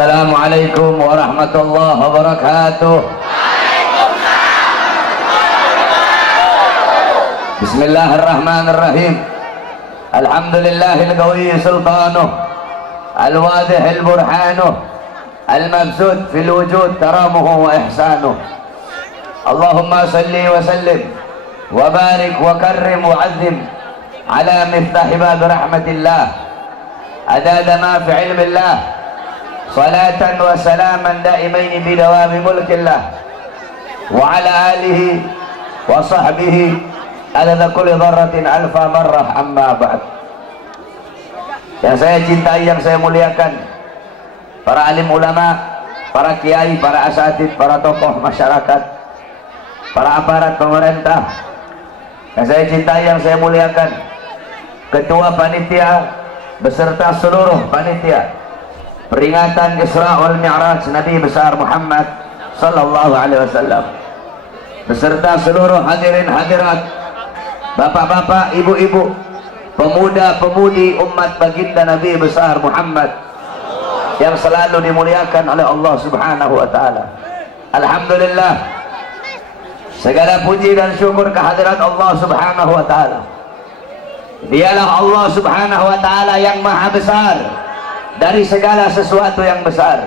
Assalamualaikum warahmatullahi wabarakatuh. Bismillahirrahmanirrahim. Alhamdulillahil qawi sultanuh, al-wadihil burhanuh, al-mabsud fil wujud karamuhu wa ihsanuh. Allahumma salli wa sallim wa barik wa karrim wa azim ala miftahi bab rahmatillah adada ma fi ilmillah salatan wa salaman daimaini bidawami mulkillah wa ala alihi wa sahbihi adada kulli dharratin alfa marrah amma ba'd. Yang saya cintai, yang saya muliakan, para alim ulama, para kiai, para asatid, para tokoh masyarakat, para aparat pemerintah, yang saya cintai, yang saya muliakan, ketua panitia beserta seluruh panitia peringatan Isra wal Mi'raj Nabi besar Muhammad sallallahu alaihi wasallam, beserta seluruh hadirin hadirat, bapak-bapak, ibu-ibu, pemuda-pemudi umat baginda Nabi besar Muhammad yang selalu dimuliakan oleh Allah Subhanahu wa taala. Alhamdulillah, segala puji dan syukur kehadirat Allah Subhanahu wa taala. Dialah Allah Subhanahu wa taala yang maha besar dari segala sesuatu yang besar.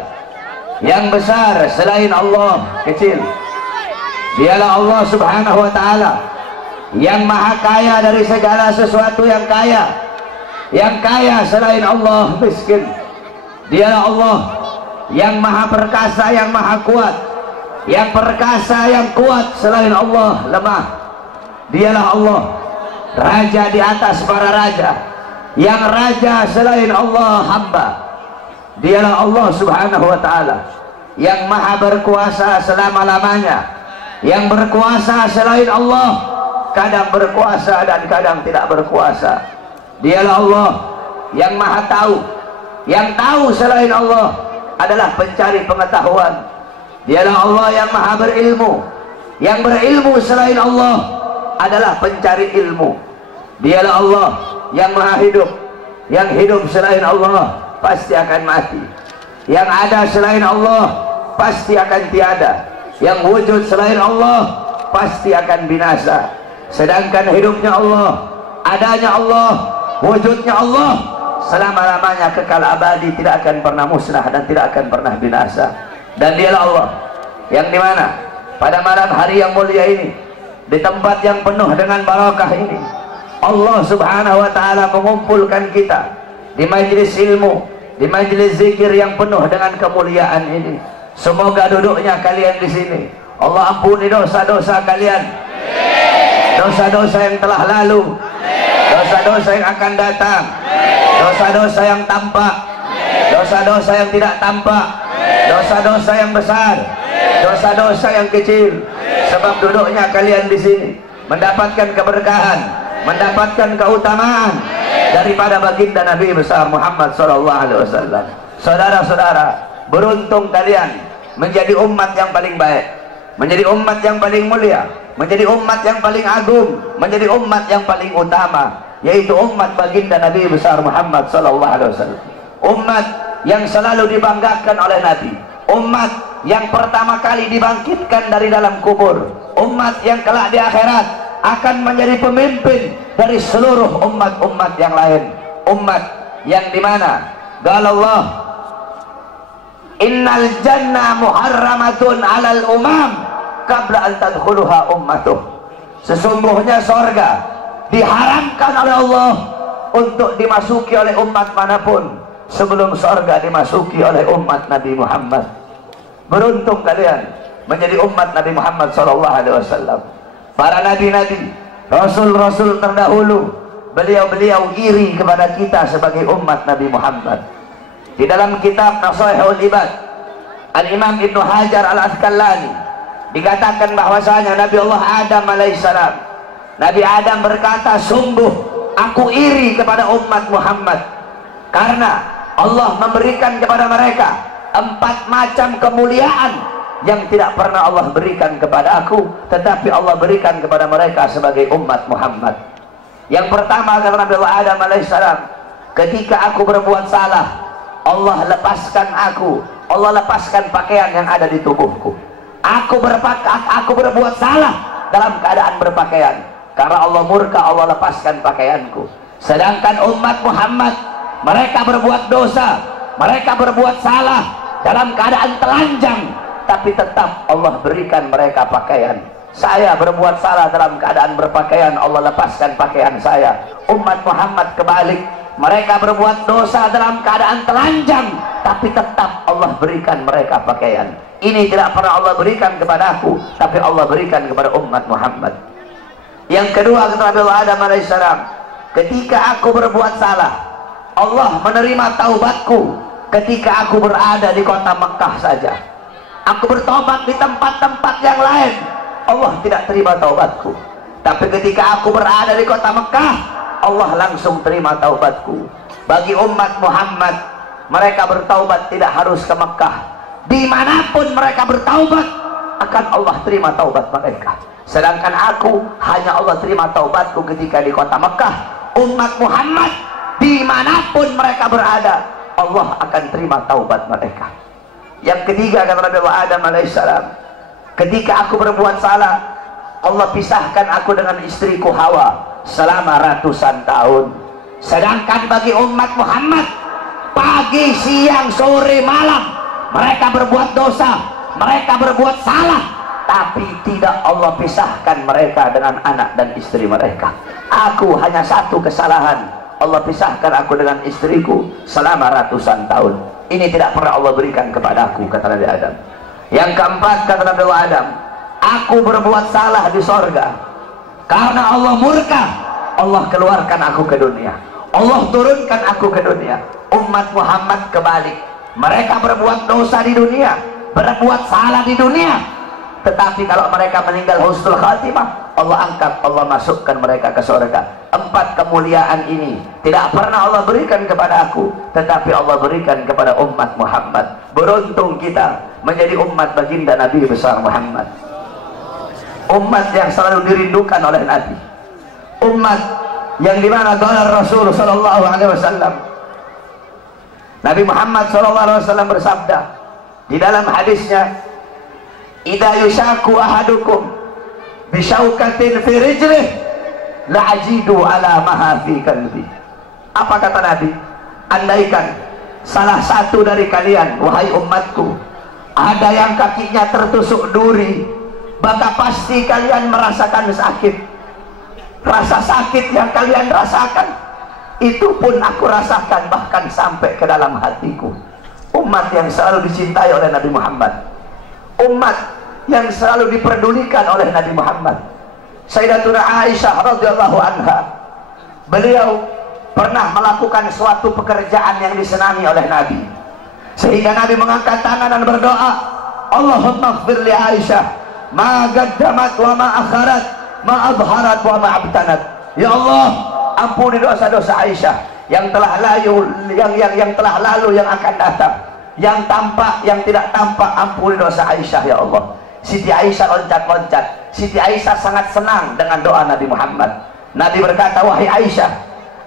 Yang besar selain Allah kecil. Dialah Allah Subhanahu wa taala yang maha kaya dari segala sesuatu yang kaya. Yang kaya selain Allah miskin. Dialah Allah yang maha perkasa, yang maha kuat. Yang perkasa, yang kuat selain Allah lemah. Dialah Allah raja di atas para raja, yang raja selain Allah hamba. Dialah Allah Subhanahu wa taala yang maha berkuasa selama-lamanya, yang berkuasa selain Allah, kadang berkuasa dan kadang tidak berkuasa. Dialah Allah yang maha tahu, yang tahu selain Allah adalah pencari pengetahuan. Dialah Allah yang maha berilmu, yang berilmu selain Allah adalah pencari ilmu. Dialah Allah yang maha hidup, yang hidup selain Allah pasti akan mati. Yang ada selain Allah pasti akan tiada. Yang wujud selain Allah pasti akan binasa. Sedangkan hidupnya Allah, adanya Allah, wujudnya Allah selama-lamanya kekal abadi, tidak akan pernah musnah dan tidak akan pernah binasa. Dan dialah Allah yang dimana pada malam hari yang mulia ini, di tempat yang penuh dengan barakah ini, Allah Subhanahu wa taala mengumpulkan kita di majelis ilmu, di majelis zikir yang penuh dengan kemuliaan ini. Semoga duduknya kalian di sini Allah ampuni dosa-dosa kalian, dosa-dosa yang telah lalu, dosa-dosa yang akan datang, dosa-dosa yang tampak, dosa-dosa yang tidak tampak, dosa-dosa yang besar, dosa-dosa yang kecil. Sebab duduknya kalian di sini mendapatkan keberkahan, mendapatkan keutamaan daripada baginda Nabi besar Muhammad sallallahu alaihi wasallam. Saudara-saudara, beruntung kalian menjadi umat yang paling baik, menjadi umat yang paling mulia, menjadi umat yang paling agung, menjadi umat yang paling utama, yaitu umat baginda Nabi besar Muhammad sallallahu alaihi wasallam. Umat yang selalu dibanggakan oleh Nabi, umat yang pertama kali dibangkitkan dari dalam kubur, umat yang kelak di akhirat akan menjadi pemimpin dari seluruh umat-umat yang lain. Umat yang dimana qala Allah, innal jannah muharramatun alal umam qabla an tadkhuluha ummatuh. Sesungguhnya sorga diharamkan oleh Allah untuk dimasuki oleh umat manapun sebelum sorga dimasuki oleh umat Nabi Muhammad. Beruntung kalian menjadi umat Nabi Muhammad sallallahu alaihi wasallam. Para nabi-nabi, rasul-rasul terdahulu, beliau-beliau iri kepada kita sebagai umat Nabi Muhammad. Di dalam kitab Nasaihul Ibad, Al-Imam Ibnu Hajar Al-Asqalani dikatakan bahwasanya Nabi Allah Adam alaihissalam, Nabi Adam berkata, sungguh aku iri kepada umat Muhammad karena Allah memberikan kepada mereka 4 macam kemuliaan yang tidak pernah Allah berikan kepada aku, tetapi Allah berikan kepada mereka sebagai umat Muhammad. Yang pertama kata Nabi Allah Adam alaihissalam, ketika aku berbuat salah, Allah lepaskan aku, Allah lepaskan pakaian yang ada di tubuhku. Aku berbuat salah dalam keadaan berpakaian, karena Allah murka, Allah lepaskan pakaianku. Sedangkan umat Muhammad, mereka berbuat dosa, mereka berbuat salah dalam keadaan telanjang, tapi tetap Allah berikan mereka pakaian. Saya berbuat salah dalam keadaan berpakaian, Allah lepaskan pakaian saya. Umat Muhammad kebalik, mereka berbuat dosa dalam keadaan telanjang, tapi tetap Allah berikan mereka pakaian. Ini tidak pernah Allah berikan kepada aku, tapi Allah berikan kepada umat Muhammad. Yang kedua, kata Nabi Adam alaihissalam, ketika aku berbuat salah, Allah menerima taubatku ketika aku berada di kota Mekah saja. Aku bertobat di tempat-tempat yang lain, Allah tidak terima taubatku. Tapi ketika aku berada di kota Mekah, Allah langsung terima taubatku. Bagi umat Muhammad, mereka bertaubat tidak harus ke Mekah. Dimanapun mereka bertaubat, akan Allah terima taubat mereka. Sedangkan aku, hanya Allah terima taubatku ketika di kota Mekah. Umat Muhammad, dimanapun mereka berada, Allah akan terima taubat mereka. Yang ketiga, kata Nabi Adam alaihissalam, ketika aku berbuat salah, Allah pisahkan aku dengan istriku Hawa selama ratusan tahun. Sedangkan bagi umat Muhammad, pagi, siang, sore, malam mereka berbuat dosa, mereka berbuat salah, tapi tidak Allah pisahkan mereka dengan anak dan istri mereka. Aku hanya satu kesalahan, Allah pisahkan aku dengan istriku selama ratusan tahun. Ini tidak pernah Allah berikan kepadaku, kata Nabi Adam. Yang keempat, kata Nabi Adam, aku berbuat salah di sorga, karena Allah murka, Allah keluarkan aku ke dunia, Allah turunkan aku ke dunia. Umat Muhammad kebalik, mereka berbuat dosa di dunia, berbuat salah di dunia, tetapi kalau mereka meninggal husnul khatimah, Allah angkat, Allah masukkan mereka ke surga. Empat kemuliaan ini tidak pernah Allah berikan kepada aku, tetapi Allah berikan kepada umat Muhammad. Beruntung kita menjadi umat baginda Nabi besar Muhammad, umat yang selalu dirindukan oleh Nabi, umat yang dimana qala Rasul sallallahu alaihi wasallam, Nabi Muhammad sallallahu alaihi wasallam bersabda di dalam hadisnya, idza yushaku ahadukum bisyaukatin fi rijlih la ajidu ala maha fi qalbi. Apa kata Nabi? Andaikan salah satu dari kalian, wahai umatku, ada yang kakinya tertusuk duri, maka pasti kalian merasakan sakit. Rasa sakit yang kalian rasakan, itu pun aku rasakan, bahkan sampai ke dalam hatiku. Umat yang selalu dicintai oleh Nabi Muhammad, umat yang selalu diperdulikan oleh Nabi Muhammad. Sayyidatuna Aisyah radhiyallahu anha, beliau pernah melakukan suatu pekerjaan yang disenangi oleh Nabi, sehingga Nabi mengangkat tangan dan berdoa, Allahumma ighfir li Aisyah ma qaddamat wa ma akharat, ma adharat wa ma abtanat. Ya Allah, ampuni dosa-dosa Aisyah yang telah lalu, yang telah lalu, yang akan datang, yang tampak, yang tidak tampak. Ampuni dosa Aisyah ya Allah. Siti Aisyah loncat-loncat. Siti Aisyah sangat senang dengan doa Nabi Muhammad. Nabi berkata, wahai Aisyah,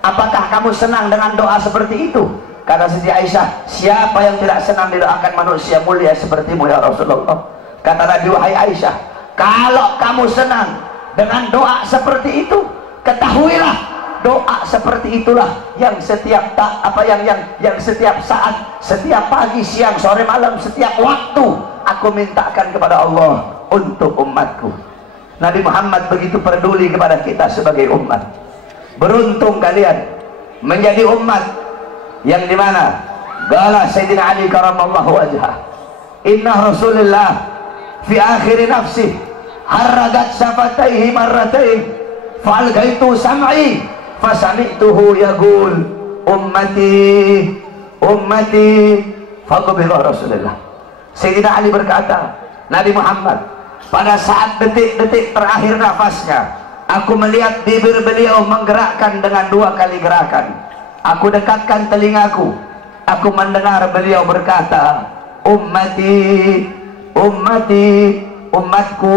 apakah kamu senang dengan doa seperti itu? Kata Siti Aisyah, siapa yang tidak senang didoakan manusia mulia sepertimu ya Rasulullah. Kata Nabi, wahai Aisyah, kalau kamu senang dengan doa seperti itu, ketahuilah doa seperti itulah yang setiap yang setiap saat, setiap pagi, siang, sore, malam, setiap waktu aku mintakan kepada Allah untuk umatku. Nabi Muhammad begitu peduli kepada kita sebagai umat. Beruntung kalian menjadi umat yang dimana qala Sayyidina Ali karamallahu wajhah, inna Rasulullah fi akhir nafsi haragat syafataihi marratain falgaitu sam'i fasami'tuhu yaqul ummati ummati faqbilah Rasulullah. Sayyidina Ali berkata, Nabi Muhammad pada saat detik-detik terakhir nafasnya, aku melihat bibir beliau menggerakkan dengan 2 kali gerakan. Aku dekatkan telingaku, aku mendengar beliau berkata, ummati ummati, umatku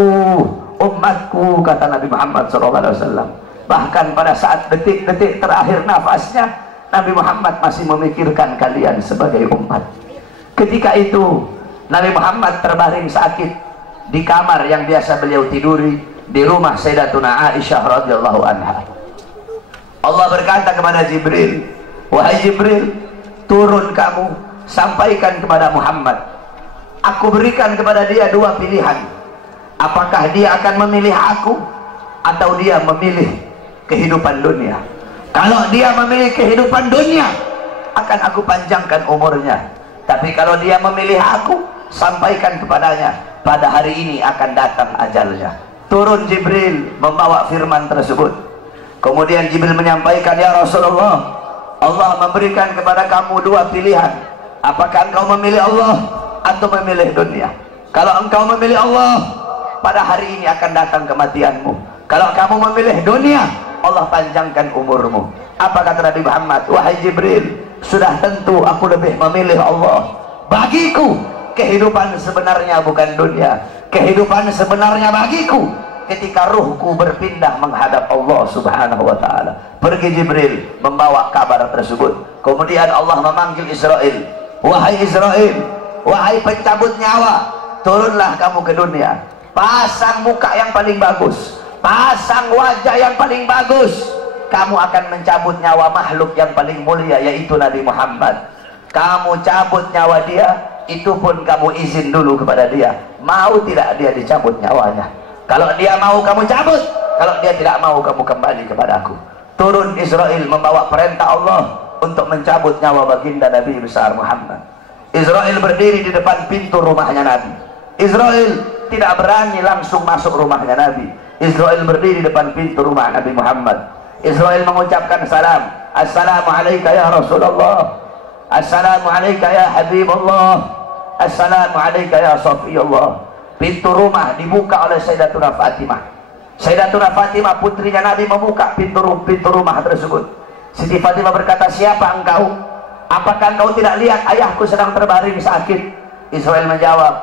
umatku, kata Nabi Muhammad SAW. Bahkan pada saat detik-detik terakhir nafasnya, Nabi Muhammad masih memikirkan kalian sebagai umat. Ketika itu Nabi Muhammad terbaring sakit di kamar yang biasa beliau tiduri di rumah Sayyidatuna Aisyah radhiyallahu anha. Allah berkata kepada Jibril, wahai Jibril, turun kamu, sampaikan kepada Muhammad, aku berikan kepada dia dua pilihan. Apakah dia akan memilih aku atau dia memilih kehidupan dunia? Kalau dia memilih kehidupan dunia, akan aku panjangkan umurnya. Tapi kalau dia memilih aku, sampaikan kepadanya, pada hari ini akan datang ajalnya. Turun Jibril membawa firman tersebut. Kemudian Jibril menyampaikan, ya Rasulullah, Allah memberikan kepada kamu dua pilihan. Apakah engkau memilih Allah atau memilih dunia? Kalau engkau memilih Allah, pada hari ini akan datang kematianmu. Kalau kamu memilih dunia, Allah panjangkan umurmu. Apa kata Nabi Muhammad? Wahai Jibril, sudah tentu aku lebih memilih Allah. Bagiku kehidupan sebenarnya bukan dunia. Kehidupan sebenarnya bagiku ketika ruhku berpindah menghadap Allah subhanahu wa ta'ala. Pergi Jibril membawa kabar tersebut. Kemudian Allah memanggil Israel, wahai Israel, wahai pencabut nyawa, turunlah kamu ke dunia. Pasang muka yang paling bagus, pasang wajah yang paling bagus. Kamu akan mencabut nyawa makhluk yang paling mulia, yaitu Nabi Muhammad. Kamu cabut nyawa dia, itu pun kamu izin dulu kepada dia, mau tidak dia dicabut nyawanya. Kalau dia mau kamu cabut, kalau dia tidak mau kamu kembali kepadaku. Turun Israel membawa perintah Allah untuk mencabut nyawa baginda Nabi besar Muhammad. Israel berdiri di depan pintu rumahnya Nabi. Israel tidak berani langsung masuk rumahnya Nabi. Israel berdiri di depan pintu rumah Nabi Muhammad. Israel mengucapkan salam. Assalamualaikum ya Rasulullah, Assalamualaikum ya Habibullah, Assalamualaikum ya Safiyullah. Pintu rumah dibuka oleh Sayyidatuna Fatimah. Sayyidatuna Fatimah putrinya Nabi membuka pintu rumah tersebut. Siti Fatimah berkata, siapa engkau? Apakah engkau tidak lihat ayahku sedang terbaring sakit? Israel menjawab,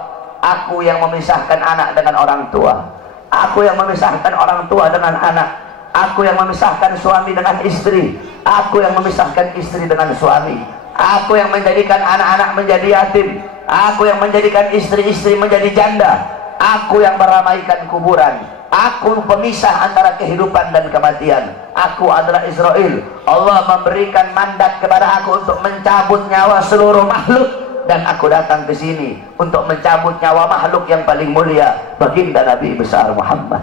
aku yang memisahkan anak dengan orang tua, aku yang memisahkan orang tua dengan anak, aku yang memisahkan suami dengan istri, aku yang memisahkan istri dengan suami, aku yang menjadikan anak-anak menjadi yatim, aku yang menjadikan istri-istri menjadi janda, aku yang meramaikan kuburan, aku pemisah antara kehidupan dan kematian. Aku adalah Israel. Allah memberikan mandat kepada aku untuk mencabut nyawa seluruh makhluk, dan aku datang ke sini untuk mencabut nyawa makhluk yang paling mulia, baginda Nabi besar Muhammad.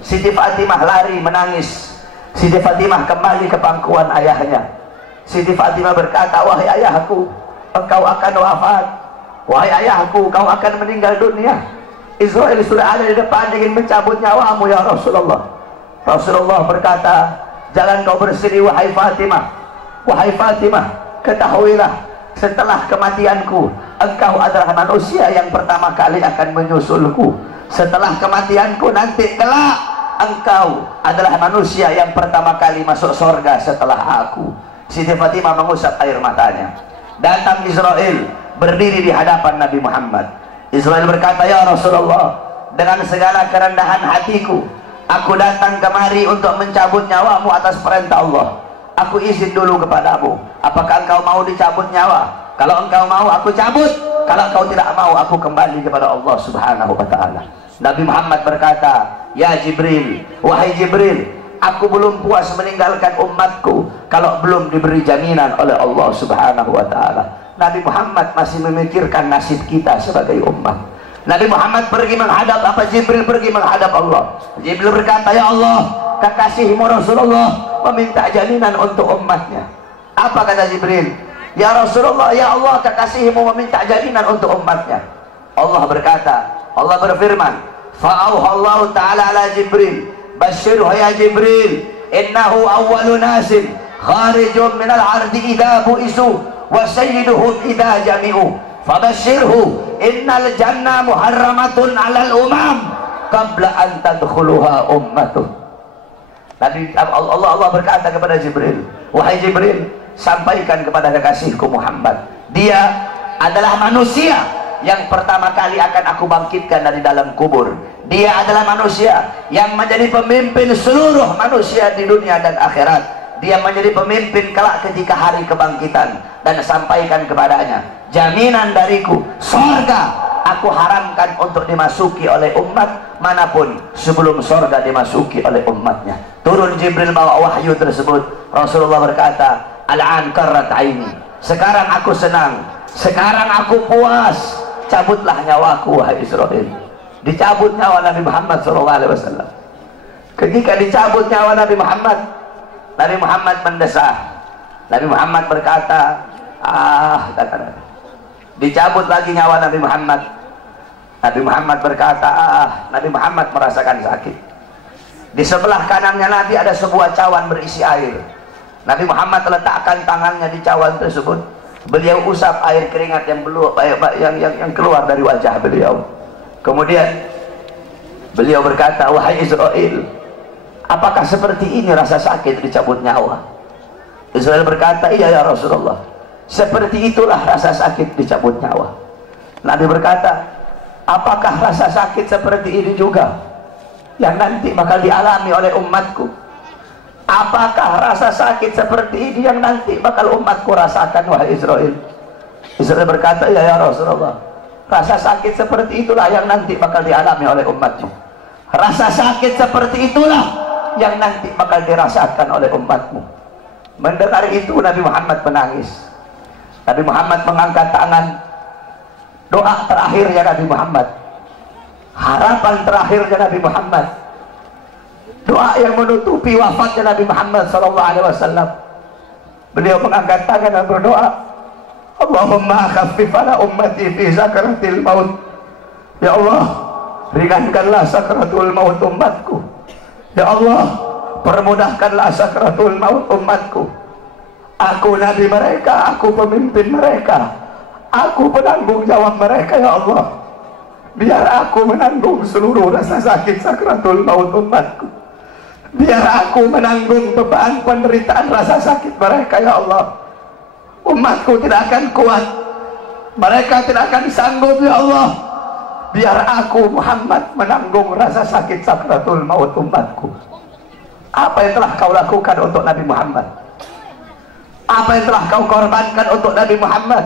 Siti Fatimah lari menangis. Siti Fatimah kembali ke pangkuan ayahnya. Siti Fatimah berkata, wahai ayahku, engkau akan wafat. Wahai ayahku, kau akan meninggal dunia. Israel sudah ada di depan ingin mencabut nyawamu ya Rasulullah. Rasulullah berkata, jangan kau bersedih wahai Fatimah. Wahai Fatimah, ketahuilah, setelah kematianku, engkau adalah manusia yang pertama kali akan menyusulku. Setelah kematianku nanti kelak, engkau adalah manusia yang pertama kali masuk surga setelah aku. Siti Fatimah mengusap air matanya. Datang Israel berdiri di hadapan Nabi Muhammad. Israel berkata, ya Rasulullah, dengan segala kerendahan hatiku, aku datang kemari untuk mencabut nyawamu atas perintah Allah. Aku izin dulu kepadamu, apakah engkau mau dicabut nyawa? Kalau engkau mau, aku cabut. Kalau engkau tidak mau, aku kembali kepada Allah subhanahu wa ta'ala. Nabi Muhammad berkata, ya Jibril, wahai Jibril, aku belum puas meninggalkan umatku kalau belum diberi jaminan oleh Allah subhanahu wa ta'ala. Nabi Muhammad masih memikirkan nasib kita sebagai umat. Nabi Muhammad pergi menghadap apa? Jibril pergi menghadap Allah. Jibril berkata, ya Allah, kekasihmu Rasulullah meminta jaminan untuk umatnya. Apa kata Jibril? Ya Rasulullah, ya Allah, kekasihmu meminta jaminan untuk umatnya. Allah berkata, Allah berfirman, fa'auhallahu ta'ala ala Jibril, basyirhu ya Jibril, innahu awwalu nasin kharijun minal ardi idha bu'isu wa sayyiduhum idha jami'u fabashirhu innal jannah muharramatun alal umam qabla an tadkhuluha ummatuh. Nabi Allah berkata kepada Jibril, wahai Jibril, sampaikan kepada kekasihku Muhammad, dia adalah manusia yang pertama kali akan aku bangkitkan dari dalam kubur. Dia adalah manusia yang menjadi pemimpin seluruh manusia di dunia dan akhirat. dia menjadi pemimpin kelak ketika hari kebangkitan, dan sampaikan kepadanya, jaminan dariku surga aku haramkan untuk dimasuki oleh umat manapun sebelum surga dimasuki oleh umatnya. Turun Jibril bawa wahyu tersebut. Rasulullah berkata, al-an qarrat aini, sekarang aku senang, sekarang aku puas, cabutlah nyawaku wahai Israel. Dicabut nyawa Nabi Muhammad SAW. Ketika dicabut nyawa Nabi Muhammad mendesah. Nabi Muhammad berkata, dicabut lagi nyawa Nabi Muhammad. Nabi Muhammad berkata, Nabi Muhammad merasakan sakit. Di sebelah kanannya Nabi ada sebuah cawan berisi air. Nabi Muhammad letakkan tangannya di cawan tersebut. Beliau usap air keringat yang keluar dari wajah beliau. Kemudian beliau berkata, wahai Israel, apakah seperti ini rasa sakit dicabut nyawa? Israel berkata, iya ya Rasulullah, seperti itulah rasa sakit dicabut nyawa. Nabi berkata, apakah rasa sakit seperti ini juga yang nanti bakal dialami oleh umatku? Apakah rasa sakit seperti ini yang nanti bakal umatku rasakan wahai Israel? Israel berkata, iya ya Rasulullah, rasa sakit seperti itulah yang nanti bakal dialami oleh umatmu. Rasa sakit seperti itulah yang nanti bakal dirasakan oleh umatmu. Mendengar itu Nabi Muhammad menangis. Nabi Muhammad mengangkat tangan. Doa terakhirnya Nabi Muhammad, harapan terakhirnya Nabi Muhammad, doa yang menutupi wafatnya Nabi Muhammad SAW. Beliau mengangkat tangan dan berdoa, Allahumma khaffif ala ummati fi sakaratil maut. Ya Allah, ringankanlah sakaratul maut umatku. Ya Allah, permudahkanlah sakaratul maut umatku. Aku nabi mereka, aku pemimpin mereka, aku penanggung jawab mereka. Ya Allah, biar aku menanggung seluruh rasa sakit sakaratul maut umatku. Biar aku menanggung beban penderitaan rasa sakit mereka. Ya Allah, umatku tidak akan kuat, mereka tidak akan sanggup. Ya Allah, biar aku Muhammad menanggung rasa sakit sakaratul maut umatku. Apa yang telah kau lakukan untuk Nabi Muhammad? Apa yang telah kau korbankan untuk Nabi Muhammad?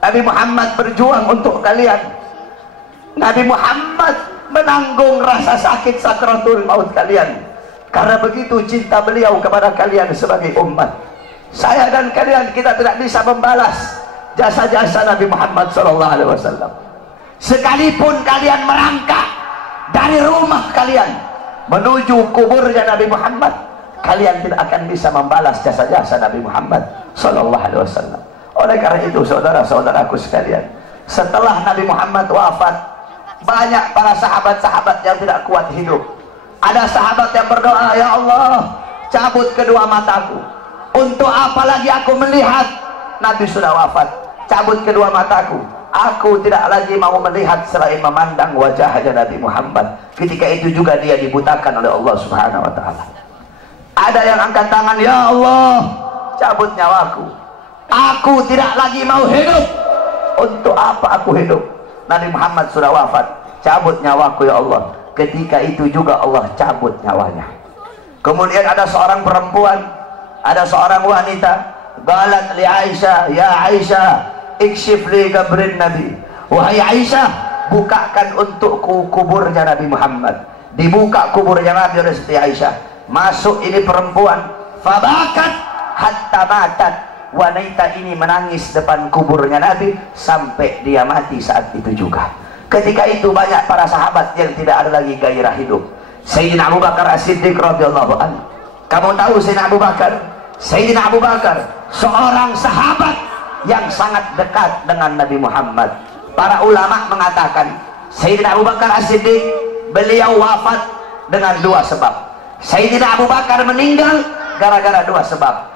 Nabi Muhammad berjuang untuk kalian. Nabi Muhammad menanggung rasa sakit sakaratul maut kalian. Karena begitu cinta beliau kepada kalian sebagai umat. Saya dan kalian, kita tidak bisa membalas jasa-jasa Nabi Muhammad SAW. Sekalipun kalian merangkak dari rumah kalian menuju kuburnya Nabi Muhammad, kalian tidak akan bisa membalas jasa-jasa Nabi Muhammad SAW. Oleh karena itu, saudara-saudaraku sekalian, setelah Nabi Muhammad wafat, banyak para sahabat-sahabat yang tidak kuat hidup. Ada sahabat yang berdoa, ya Allah, cabut kedua mataku. Untuk apa lagi aku melihat? Nabi sudah wafat, cabut kedua mataku. Aku tidak lagi mau melihat selain memandang wajahnya Nabi Muhammad. Ketika itu juga dia dibutakan oleh Allah Subhanahu wa Ta'ala. Ada yang angkat tangan, ya Allah, cabut nyawaku. Aku tidak lagi mau hidup. Untuk apa aku hidup? Nabi Muhammad sudah wafat, cabut nyawaku ya Allah. Ketika itu juga Allah cabut nyawanya. Kemudian ada seorang perempuan, ada seorang wanita, galat li Aisyah, ya Aisyah, ikshif li kabrin Nabi. Wahai Aisyah, bukakan untukku kuburnya Nabi Muhammad. Dibuka kuburnya Nabi oleh Siti Aisyah. Masuk ini perempuan, fabakat hatta matat. Wanita ini menangis depan kuburnya Nabi sampai dia mati saat itu juga. Ketika itu banyak para sahabat yang tidak ada lagi gairah hidup. Sayyidina Abu Bakar As-Siddiq radhiyallahu anhu. Kamu tahu Sayyidina Abu Bakar? Sayyidina Abu Bakar seorang sahabat yang sangat dekat dengan Nabi Muhammad. Para ulama mengatakan Sayyidina Abu Bakar As-Siddiq, beliau wafat dengan dua sebab. Sayyidina Abu Bakar meninggal gara-gara dua sebab.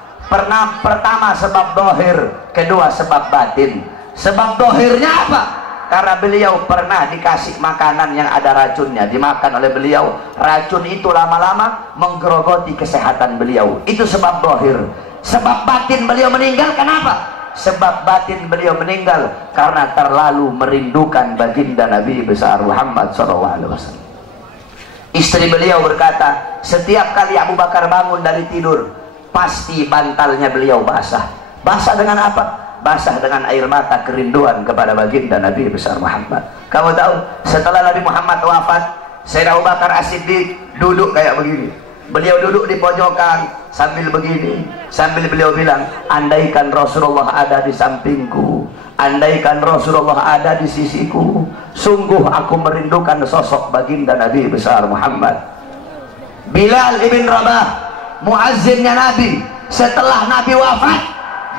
Pertama sebab dohir, kedua sebab batin. Sebab dohirnya apa? Karena beliau pernah dikasih makanan yang ada racunnya, dimakan oleh beliau. Racun itu lama-lama menggerogoti kesehatan beliau. Itu sebab dohir. Sebab batin beliau meninggal, kenapa? Sebab batin beliau meninggal karena terlalu merindukan baginda Nabi besar Muhammad SAW. Istri beliau berkata, setiap kali Abu Bakar bangun dari tidur, pasti bantalnya beliau basah. Basah dengan apa? Basah dengan air mata kerinduan kepada baginda Nabi besar Muhammad. Kamu tahu, setelah Nabi Muhammad wafat, Sayyidina Abu Bakar As-Siddiq duduk kayak begini. Beliau duduk di pojokan sambil begini, sambil beliau bilang, andaikan Rasulullah ada di sampingku, andaikan Rasulullah ada di sisiku, sungguh aku merindukan sosok baginda Nabi besar Muhammad. Bilal ibn Rabah, muazzinnya Nabi, setelah Nabi wafat,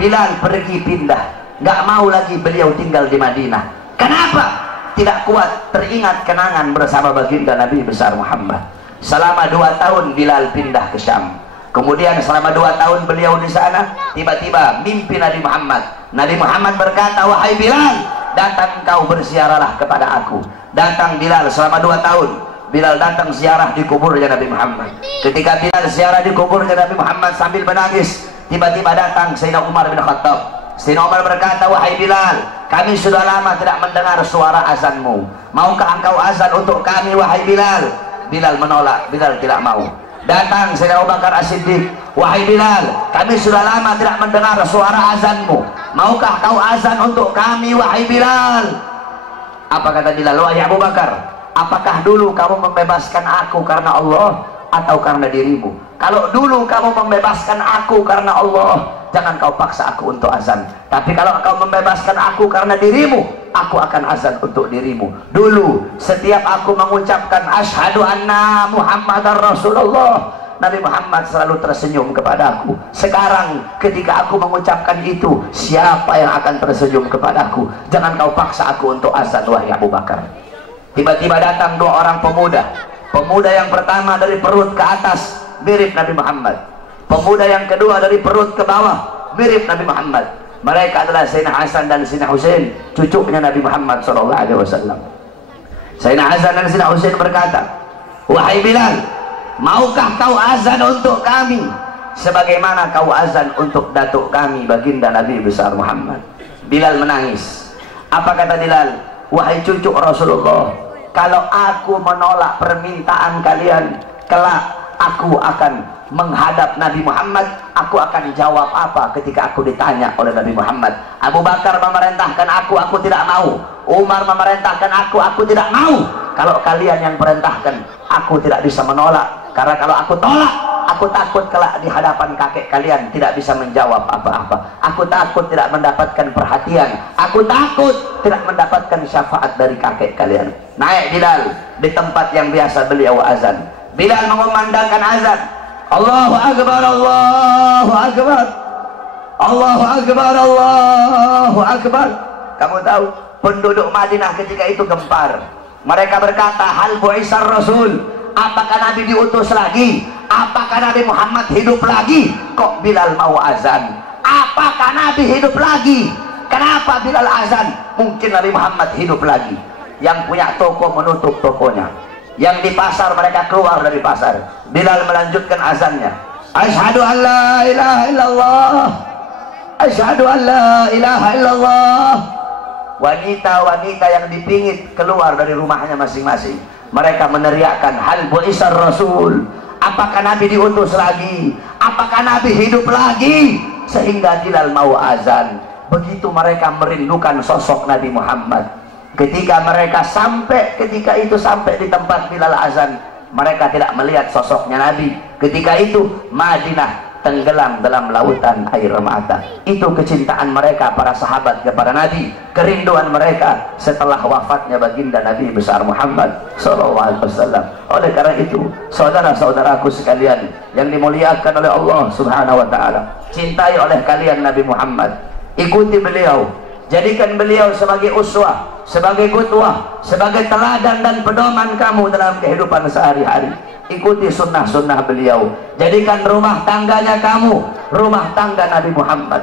Bilal pergi pindah, nggak mau lagi beliau tinggal di Madinah. Kenapa? Tidak kuat teringat kenangan bersama baginda Nabi besar Muhammad. Selama 2 tahun Bilal pindah ke Syam. Kemudian selama 2 tahun beliau di sana, tiba-tiba mimpi Nabi Muhammad. Nabi Muhammad berkata, wahai Bilal, datang kau berziarahlah kepada aku. Datang Bilal selama 2 tahun. Bilal datang ziarah di kuburnya Nabi Muhammad. Ketika Bilal ziarah di kuburnya Nabi Muhammad sambil menangis, tiba-tiba datang Sayyidina Umar bin Khattab. Sayyidina Umar berkata, wahai Bilal, kami sudah lama tidak mendengar suara azanmu. Maukah engkau azan untuk kami, wahai Bilal? Bilal menolak, Bilal tidak mau. Datang Sayyidina Abu Bakar As-Siddiq, wahai Bilal, kami sudah lama tidak mendengar suara azanmu. Maukah kau azan untuk kami, wahai Bilal? Apa kata Bilal? Wahai Abu Bakar, apakah dulu kamu membebaskan aku karena Allah atau karena dirimu? Kalau dulu kamu membebaskan aku karena Allah, jangan kau paksa aku untuk azan. Tapi kalau kau membebaskan aku karena dirimu, aku akan azan untuk dirimu. Dulu setiap aku mengucapkan asyhadu anna Muhammadar Rasulullah, Nabi Muhammad selalu tersenyum kepada aku. Sekarang ketika aku mengucapkan itu, siapa yang akan tersenyum kepada aku? Jangan kau paksa aku untuk azan, wahai Abu Bakar. Tiba-tiba datang 2 orang pemuda. Pemuda yang pertama dari perut ke atas mirip Nabi Muhammad. Pemuda yang kedua dari perut ke bawah mirip Nabi Muhammad. Mereka adalah Sayyidina Hasan dan Sayyidina Husain, cucunya Nabi Muhammad SAW. Sayyidina Hasan dan Sayyidina Husain berkata, wahai Bilal, maukah kau azan untuk kami sebagaimana kau azan untuk datuk kami baginda Nabi besar Muhammad? Bilal menangis. Apa kata Bilal? Wahai cucu Rasulullah, kalau aku menolak permintaan kalian, kelak aku akan menghadap Nabi Muhammad, aku akan jawab apa ketika aku ditanya oleh Nabi Muhammad? Abu Bakar memerintahkan aku tidak mau. Umar memerintahkan aku tidak mau. Kalau kalian yang perintahkan, aku tidak bisa menolak. Karena kalau aku tolak, aku takut kelak di hadapan kakek kalian tidak bisa menjawab apa-apa. Aku takut tidak mendapatkan perhatian. Aku takut tidak mendapatkan syafaat dari kakek kalian. Naik Bilal di tempat yang biasa beliau azan. Bilal mengumandangkan azan. Allahu Akbar, Allahu Akbar, Allahu Akbar, Allahu Akbar. Kamu tahu, penduduk Madinah ketika itu gempar. Mereka berkata, hal bu'isar Rasul, apakah Nabi diutus lagi? Apakah Nabi Muhammad hidup lagi? Kok Bilal mau azan? Apakah Nabi hidup lagi? Kenapa Bilal azan? Mungkin Nabi Muhammad hidup lagi. Yang punya toko menutup tokonya, yang di pasar mereka keluar dari pasar. Bilal melanjutkan azannya. Asyhadu an la ilaha illallah, asyhadu an la ilaha illallah. Wanita-wanita yang dipingit keluar dari rumahnya masing-masing. Mereka meneriakkan, hal bu'isar Rasul, apakah Nabi diutus lagi? Apakah Nabi hidup lagi? Sehingga Bilal mau azan. Begitu mereka merindukan sosok Nabi Muhammad. Ketika mereka sampai di tempat Bilal azan, mereka tidak melihat sosoknya Nabi. Ketika itu Madinah tenggelam dalam lautan air mata. Itu kecintaan mereka para sahabat kepada Nabi, kerinduan mereka setelah wafatnya baginda Nabi besar Muhammad SAW. Oleh karena itu, saudara-saudaraku sekalian yang dimuliakan oleh Allah Subhanahu wa taala, cintai oleh kalian Nabi Muhammad, ikuti beliau, jadikan beliau sebagai uswah, sebagai qudwah, sebagai teladan dan pedoman kamu dalam kehidupan sehari-hari. Ikuti sunnah-sunnah beliau. Jadikan rumah tangganya kamu rumah tangga Nabi Muhammad.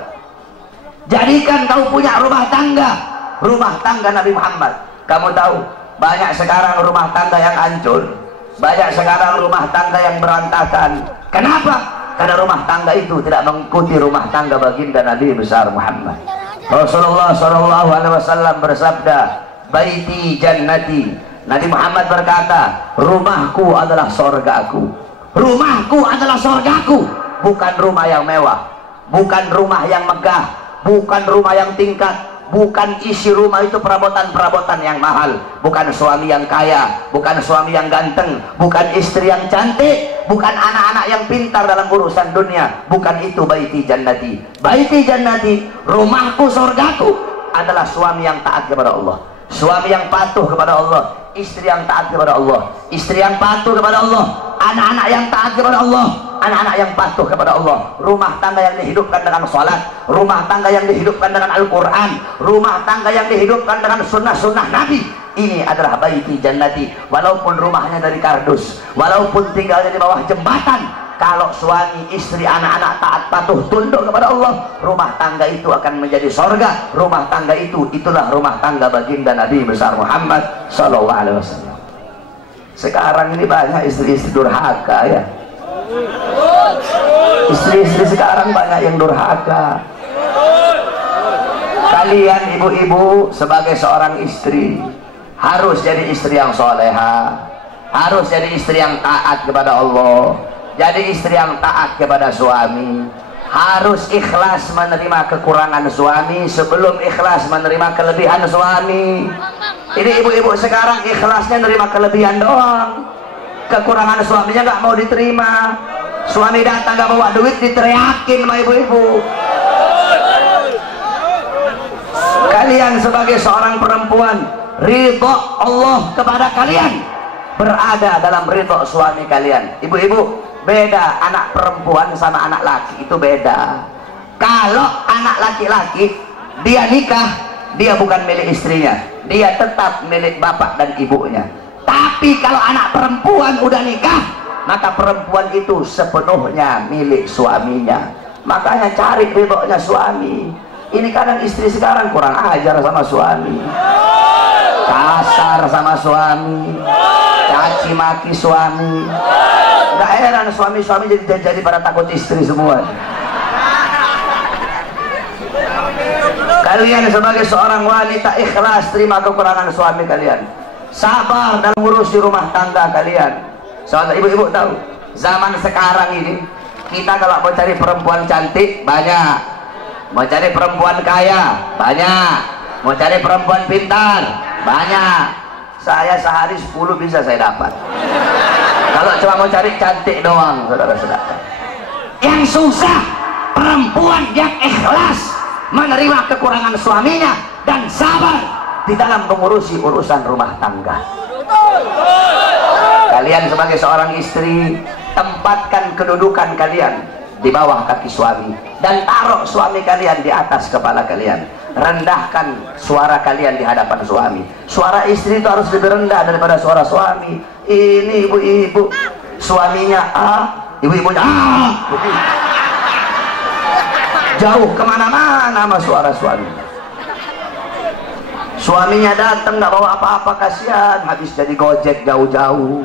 Jadikan kau punya rumah tangga Nabi Muhammad. Kamu tahu, banyak sekarang rumah tangga yang hancur, banyak sekarang rumah tangga yang berantakan. Kenapa? Karena rumah tangga itu tidak mengikuti rumah tangga baginda Nabi besar Muhammad. Rasulullah SAW bersabda, baiti jannati. Nabi Muhammad berkata, rumahku adalah sorgaku, rumahku adalah sorgaku. bukan rumah yang mewah, bukan rumah yang megah, bukan rumah yang tingkat, bukan isi rumah itu perabotan-perabotan yang mahal, bukan suami yang kaya, bukan suami yang ganteng, bukan istri yang cantik, bukan anak-anak yang pintar dalam urusan dunia. Bukan itu baiti jannati. Baiti jannati, rumahku, surgaku, adalah suami yang taat kepada Allah, suami yang patuh kepada Allah, istri yang taat kepada Allah, istri yang patuh kepada Allah, anak-anak yang taat kepada Allah, anak-anak yang patuh kepada Allah, rumah tangga yang dihidupkan dengan salat, rumah tangga yang dihidupkan dengan Al-Quran, rumah tangga yang dihidupkan dengan sunnah-sunnah Nabi. Ini adalah baiti jannati. Walaupun rumahnya dari kardus, walaupun tinggalnya di bawah jembatan, kalau suami, istri, anak-anak taat patuh tunduk kepada Allah, rumah tangga itu akan menjadi sorga. Rumah tangga itu, itulah rumah tangga baginda Nabi besar Muhammad SAW. Sekarang ini banyak istri-istri durhaka ya. Istri-istri sekarang banyak yang durhaka. Kalian ibu-ibu sebagai seorang istri harus jadi istri yang soleha, harus jadi istri yang taat kepada Allah, jadi istri yang taat kepada suami, harus ikhlas menerima kekurangan suami sebelum ikhlas menerima kelebihan suami. Ini ibu-ibu sekarang ikhlasnya nerima kelebihan doang, kekurangan suaminya nggak mau diterima. Suami datang nggak bawa duit diteriakin sama ibu-ibu. Kalian sebagai seorang perempuan, ridho Allah kepada kalian berada dalam ridho suami kalian. Ibu-ibu, beda anak perempuan sama anak laki, itu beda. Kalau anak laki-laki dia nikah, dia bukan milik istrinya, dia tetap milik bapak dan ibunya. Tapi kalau anak perempuan udah nikah, maka perempuan itu sepenuhnya milik suaminya. Makanya cari ridhonya suami. Ini kadang istri sekarang kurang ajar sama suami, kasar sama suami, caci maki suami. Nggak heran suami-suami jadi pada takut istri semua. Kalian sebagai seorang wanita ikhlas terima kekurangan suami kalian, sabar dalam ngurusi rumah tangga kalian. Soalnya ibu-ibu tahu, zaman sekarang ini kita kalau mau cari perempuan cantik banyak, mau cari perempuan kaya banyak, mau cari perempuan pintar banyak. Saya sehari 10 bisa saya dapat. Kalau cuma mau cari cantik doang, saudara-saudara. Yang susah perempuan yang ikhlas menerima kekurangan suaminya dan sabar di dalam mengurusi urusan rumah tangga. Kalian sebagai seorang istri, tempatkan kedudukan kalian di bawah kaki suami dan taruh suami kalian di atas kepala kalian. Rendahkan suara kalian di hadapan suami. Suara istri itu harus lebih rendah daripada suara suami. Ini ibu-ibu, suaminya A, ibu-ibunya A, jauh kemana-mana sama suara suami. Suaminya datang nggak bawa apa-apa, kasihan, habis jadi gojek jauh-jauh,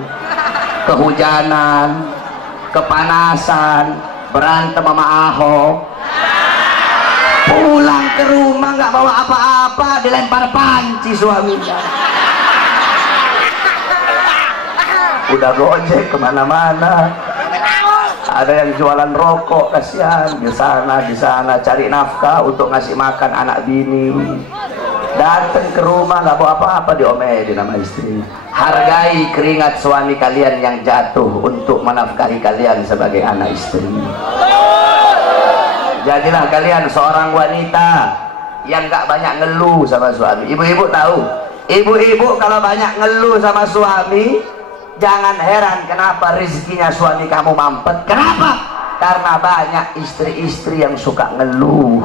kehujanan, kepanasan, berantem sama Ahok, pulang ke rumah nggak bawa apa-apa, dilempar panci suaminya. Udah gojek kemana-mana, ada yang jualan rokok, kasihan, di sana cari nafkah untuk ngasih makan anak bini. Datang ke rumah nggak bawa apa-apa, diomelin sama istri. Hargai keringat suami kalian yang jatuh untuk menafkahi kalian sebagai anak istri. Jadilah kalian seorang wanita yang nggak banyak ngeluh sama suami. Ibu-ibu tahu, ibu-ibu kalau banyak ngeluh sama suami, jangan heran kenapa rezekinya suami kamu mampet. Kenapa? Karena banyak istri-istri yang suka ngeluh.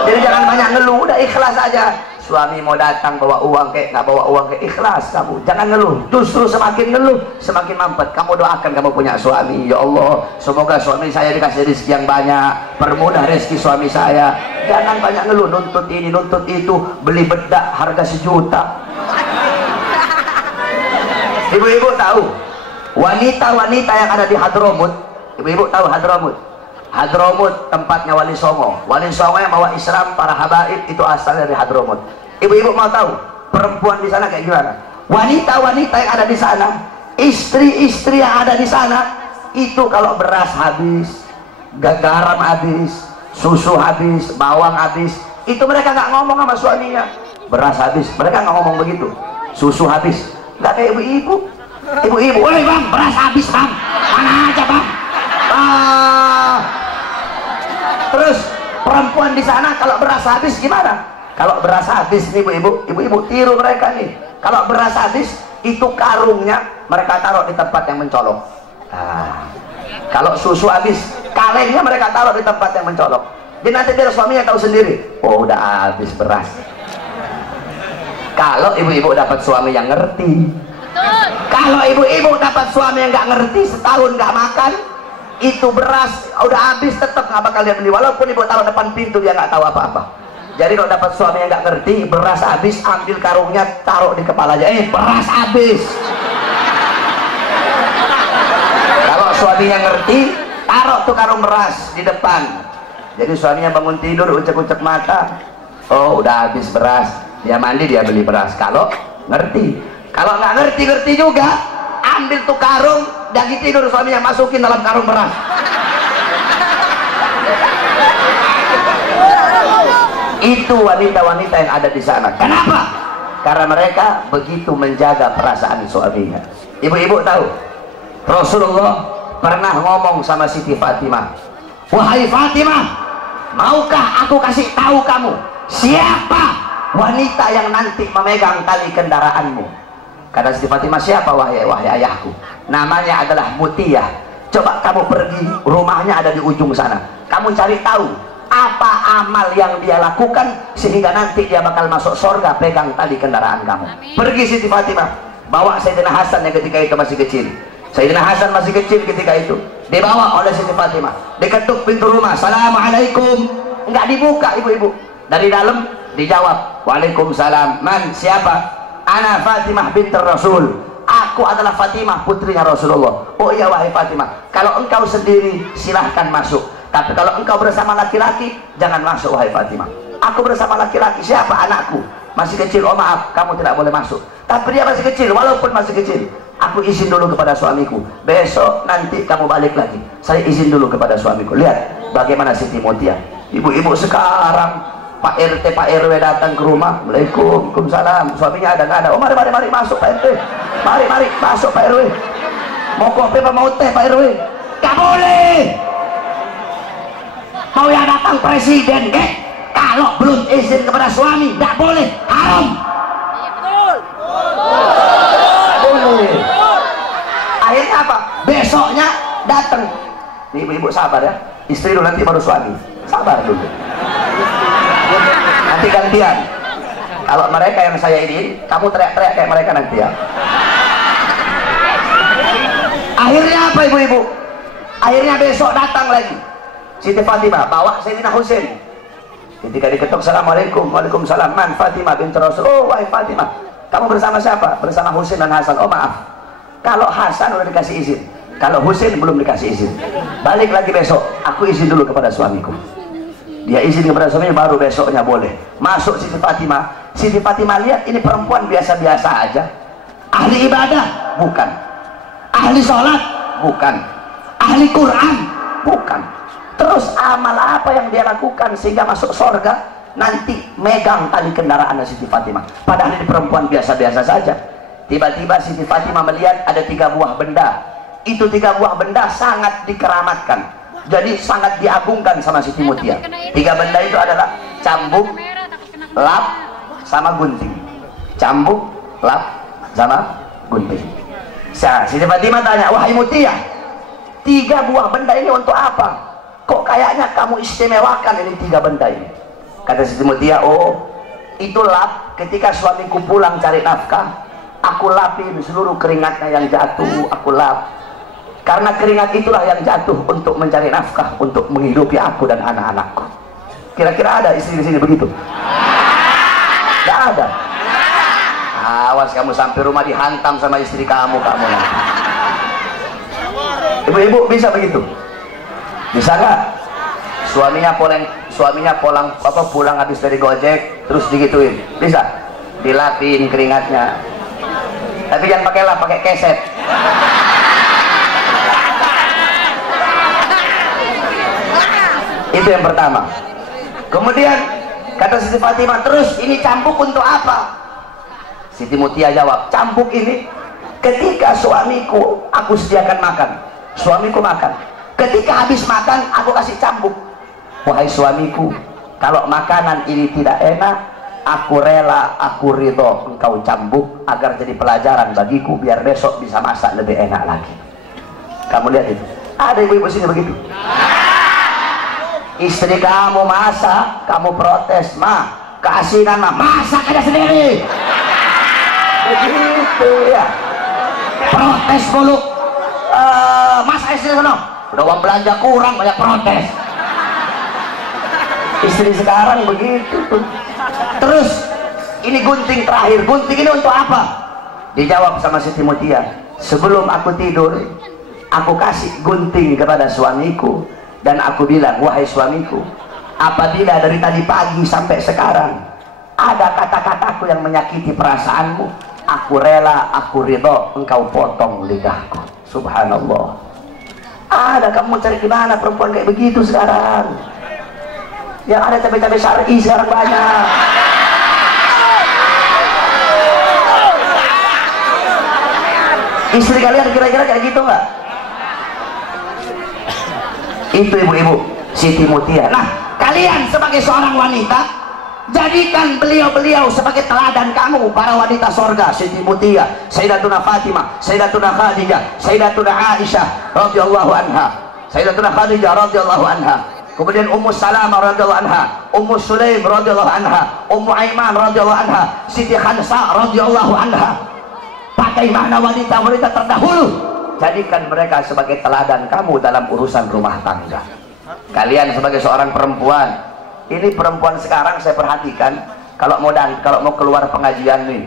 Jadi jangan banyak ngeluh, udah ikhlas aja. Suami mau datang bawa uang kayak nggak bawa uang kayak, ikhlas kamu, jangan ngeluh. Justru semakin ngeluh semakin mampet. Kamu doakan kamu punya suami, ya Allah semoga suami saya dikasih rezeki yang banyak, permudah rezeki suami saya. Jangan banyak ngeluh, nuntut ini nuntut itu, beli bedak harga 1 juta. Ibu-ibu tahu wanita-wanita yang ada di Hadramut? Ibu-ibu tahu Hadramut? Hadramut tempatnya Wali Songo. Wali Songo yang bawa Islam, para habaib itu asalnya dari Hadramut. Ibu-ibu mau tahu perempuan di sana kayak gimana? Wanita-wanita yang ada di sana, istri-istri yang ada di sana, itu kalau beras habis, garam habis, susu habis, bawang habis, itu mereka nggak ngomong sama suaminya. Beras habis, mereka nggak ngomong begitu. Susu habis, nggak kayak ibu-ibu. Ibu-ibu, woi bang, beras habis bang, mana aja bang. Terus perempuan di sana kalau beras habis gimana? Kalau beras habis nih ibu-ibu tiru mereka nih. Kalau beras habis itu karungnya mereka taruh di tempat yang mencolok. Kalau susu habis, kalengnya mereka taruh di tempat yang mencolok. Jadi nanti biar suaminya tahu sendiri, oh udah habis beras. Kalau ibu-ibu dapat suami yang ngerti. Kalau ibu-ibu dapat suami yang nggak ngerti, setahun nggak makan, itu beras udah habis tetap nggak bakal dia beli. Walaupun ibu taruh depan pintu dia nggak tahu apa-apa. Jadi kalau dapat suami yang nggak ngerti, beras habis, ambil karungnya taruh di kepalanya. Beras habis. Kalau suaminya ngerti, taruh tuh karung beras di depan. Jadi suaminya bangun tidur, ucek-ucek mata. Oh udah habis beras. Dia mandi, dia beli beras. Kalau ngerti. Kalau nggak ngerti juga, ambil tuh karung, lagi tidur suaminya masukin dalam karung beras. Itu wanita-wanita yang ada di sana. Kenapa? Karena mereka begitu menjaga perasaan suaminya. Ibu-ibu tahu, Rasulullah pernah ngomong sama Siti Fatimah, wahai Fatimah, maukah aku kasih tahu kamu siapa wanita yang nanti memegang tali kendaraanmu? Kata Siti Fatimah, siapa wahai ayahku? Namanya adalah Mutiyah. Coba kamu pergi, rumahnya ada di ujung sana. Kamu cari tahu apa amal yang dia lakukan sehingga nanti dia bakal masuk surga pegang tali kendaraan kamu. Pergi Siti Fatimah, bawa Sayyidina Hasan yang ketika itu masih kecil. Sayyidina Hasan masih kecil ketika itu, dibawa oleh Siti Fatimah, diketuk pintu rumah, assalamualaikum, enggak dibuka ibu-ibu. Dari dalam dijawab, waalaikumsalam. Man, siapa? Ana Fatimah binti Rasul, aku adalah Fatimah putrinya Rasulullah. Oh iya wahai Fatimah, kalau engkau sendiri silahkan masuk, tapi kalau engkau bersama laki-laki jangan masuk wahai Fatimah. Aku bersama laki-laki. Siapa? Anakku masih kecil. Oh maaf, kamu tidak boleh masuk. Tapi dia masih kecil. Walaupun masih kecil, aku izin dulu kepada suamiku, besok nanti kamu balik lagi, saya izin dulu kepada suamiku. Lihat bagaimana Siti Mutiyah. Ibu-ibu sekarang, Pak RT, Pak RW datang ke rumah, Waalaikumsalam, suaminya ada nggak ada? Oh mari masuk Pak RT, mari masuk Pak RW. Mau kopi apa mau teh Pak RW? Gak boleh. Mau yang datang presiden kalau belum izin kepada suami gak boleh, haram. Boleh. Akhirnya apa? Besoknya datang. Nih ibu-ibu sabar ya, istri dulu nanti baru suami, sabar dulu. Nanti gantian. Kalau mereka yang saya ini, kamu teriak-teriak kayak mereka nanti ya. Akhirnya apa ibu-ibu? Akhirnya besok datang lagi Siti Fatimah, bawa Sayyidina Husain. Ketika diketuk, assalamualaikum, waalaikumsalam. Man, Fatimah binti Rasul. Oh wahai Fatimah, kamu bersama siapa? Bersama Husain dan Hasan. Oh maaf, kalau Hasan udah dikasih izin, kalau Husain belum dikasih izin. Balik lagi besok, aku izin dulu kepada suamiku. Dia izin kepada suaminya, baru besoknya boleh masuk. Siti Fatimah, Siti Fatimah lihat ini perempuan biasa-biasa aja. Ahli ibadah? Bukan. Ahli sholat? Bukan. Ahli Quran? Bukan. Terus amal apa yang dia lakukan sehingga masuk surga? Nanti megang tali kendaraan Siti Fatimah. Padahal ini perempuan biasa-biasa saja. Tiba-tiba Siti Fatimah melihat ada 3 buah benda. Itu 3 buah benda sangat dikeramatkan, jadi sangat diagungkan sama Siti Mutiyah. 3 benda itu adalah cambuk, lap, sama gunting. Cambuk, lap, sama gunting. Siti Fatimah tanya, wahai Mutiyah, 3 buah benda ini untuk apa? Kok kayaknya kamu istimewakan ini 3 benda ini? Kata Siti Mutiyah, oh itu lap, ketika suamiku pulang cari nafkah, aku lapin seluruh keringatnya yang jatuh, aku lap. Karena keringat itulah yang jatuh untuk mencari nafkah, untuk menghidupi aku dan anak-anakku. Kira-kira ada istri di sini begitu? Tidak ada. Awas kamu sampai rumah dihantam sama istri kamu nanti. Ibu-ibu bisa begitu? Bisa nggak? Suaminya pulang habis dari gojek, terus digituin, bisa? Dilapin keringatnya. Tapi jangan pakai lap, pakai keset. Itu yang pertama. Kemudian kata Siti Fatimah, terus ini cambuk untuk apa? Siti Mutia jawab, cambuk ini ketika suamiku aku sediakan makan, suamiku makan, ketika habis makan aku kasih cambuk. Wahai suamiku, kalau makanan ini tidak enak, aku rela, aku ridho engkau cambuk agar jadi pelajaran bagiku, biar besok bisa masak lebih enak lagi. Kamu lihat itu, ada ibu-ibu sini begitu. Istri kamu masak, kamu protes, mah keasinan mah, masak aja sendiri. Begitu ya, protes mulu. Masak istri sana, udah uang belanja kurang, banyak protes. Istri sekarang begitu tuh. Terus ini gunting terakhir, gunting ini untuk apa? Dijawab sama Siti Mutia, sebelum aku tidur aku kasih gunting kepada suamiku dan aku bilang, wahai suamiku, apabila dari tadi pagi sampai sekarang ada kata-kataku yang menyakiti perasaanmu, aku rela, aku ridho engkau potong lidahku. Subhanallah. Ada, kamu cari gimana perempuan kayak begitu sekarang? Yang ada cabai-cabai syar'i sekarang banyak. Istri kalian kira-kira kayak gitu nggak? Itu ibu-ibu Siti Mutia. Nah, kalian sebagai seorang wanita, jadikan beliau-beliau sebagai teladan kamu, para wanita sorga. Siti Mutia, Sayyidatuna Fatimah, Sayyidatuna Khadijah, Sayyidatuna Aisyah radhiyallahu anha, Sayyidatuna Khadijah radhiyallahu anha. Kemudian Ummu Salamah radhiyallahu anha, Ummu Sulaim radhiyallahu anha, Ummu Aiman radhiyallahu anha, Siti Khansa radhiyallahu anha. Bagaimana wanita-wanita terdahulu, jadikan mereka sebagai teladan kamu dalam urusan rumah tangga. Kalian sebagai seorang perempuan, ini perempuan sekarang saya perhatikan, kalau mau keluar pengajian nih,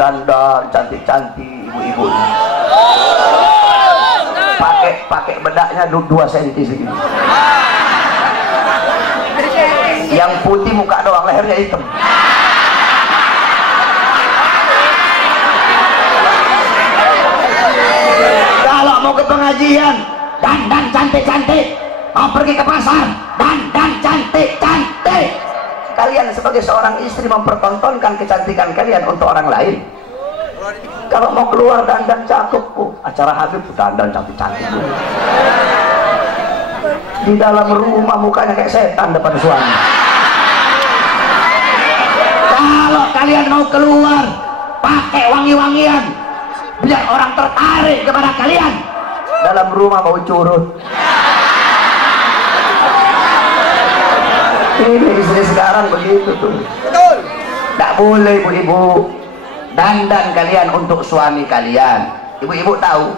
dandan cantik-cantik ibu-ibu. Pakai bedaknya 2 cm segini. Yang putih muka doang, lehernya hitam. Kalau mau ke pengajian, dandan cantik-cantik. Mau pergi ke pasar, dandan cantik-cantik. Kalian sebagai seorang istri mempertontonkan kecantikan kalian untuk orang lain. Kalau mau keluar dandan cakep, acara Habib dandan cantik-cantik. Di dalam rumah mukanya kayak setan depan suami. Kalau kalian mau keluar, pakai wangi-wangian, biar orang tertarik kepada kalian. Dalam rumah mau curut. Ini istri sekarang begitu tuh. Betul. Tidak boleh ibu-ibu. Dandan kalian untuk suami kalian. Ibu-ibu tahu,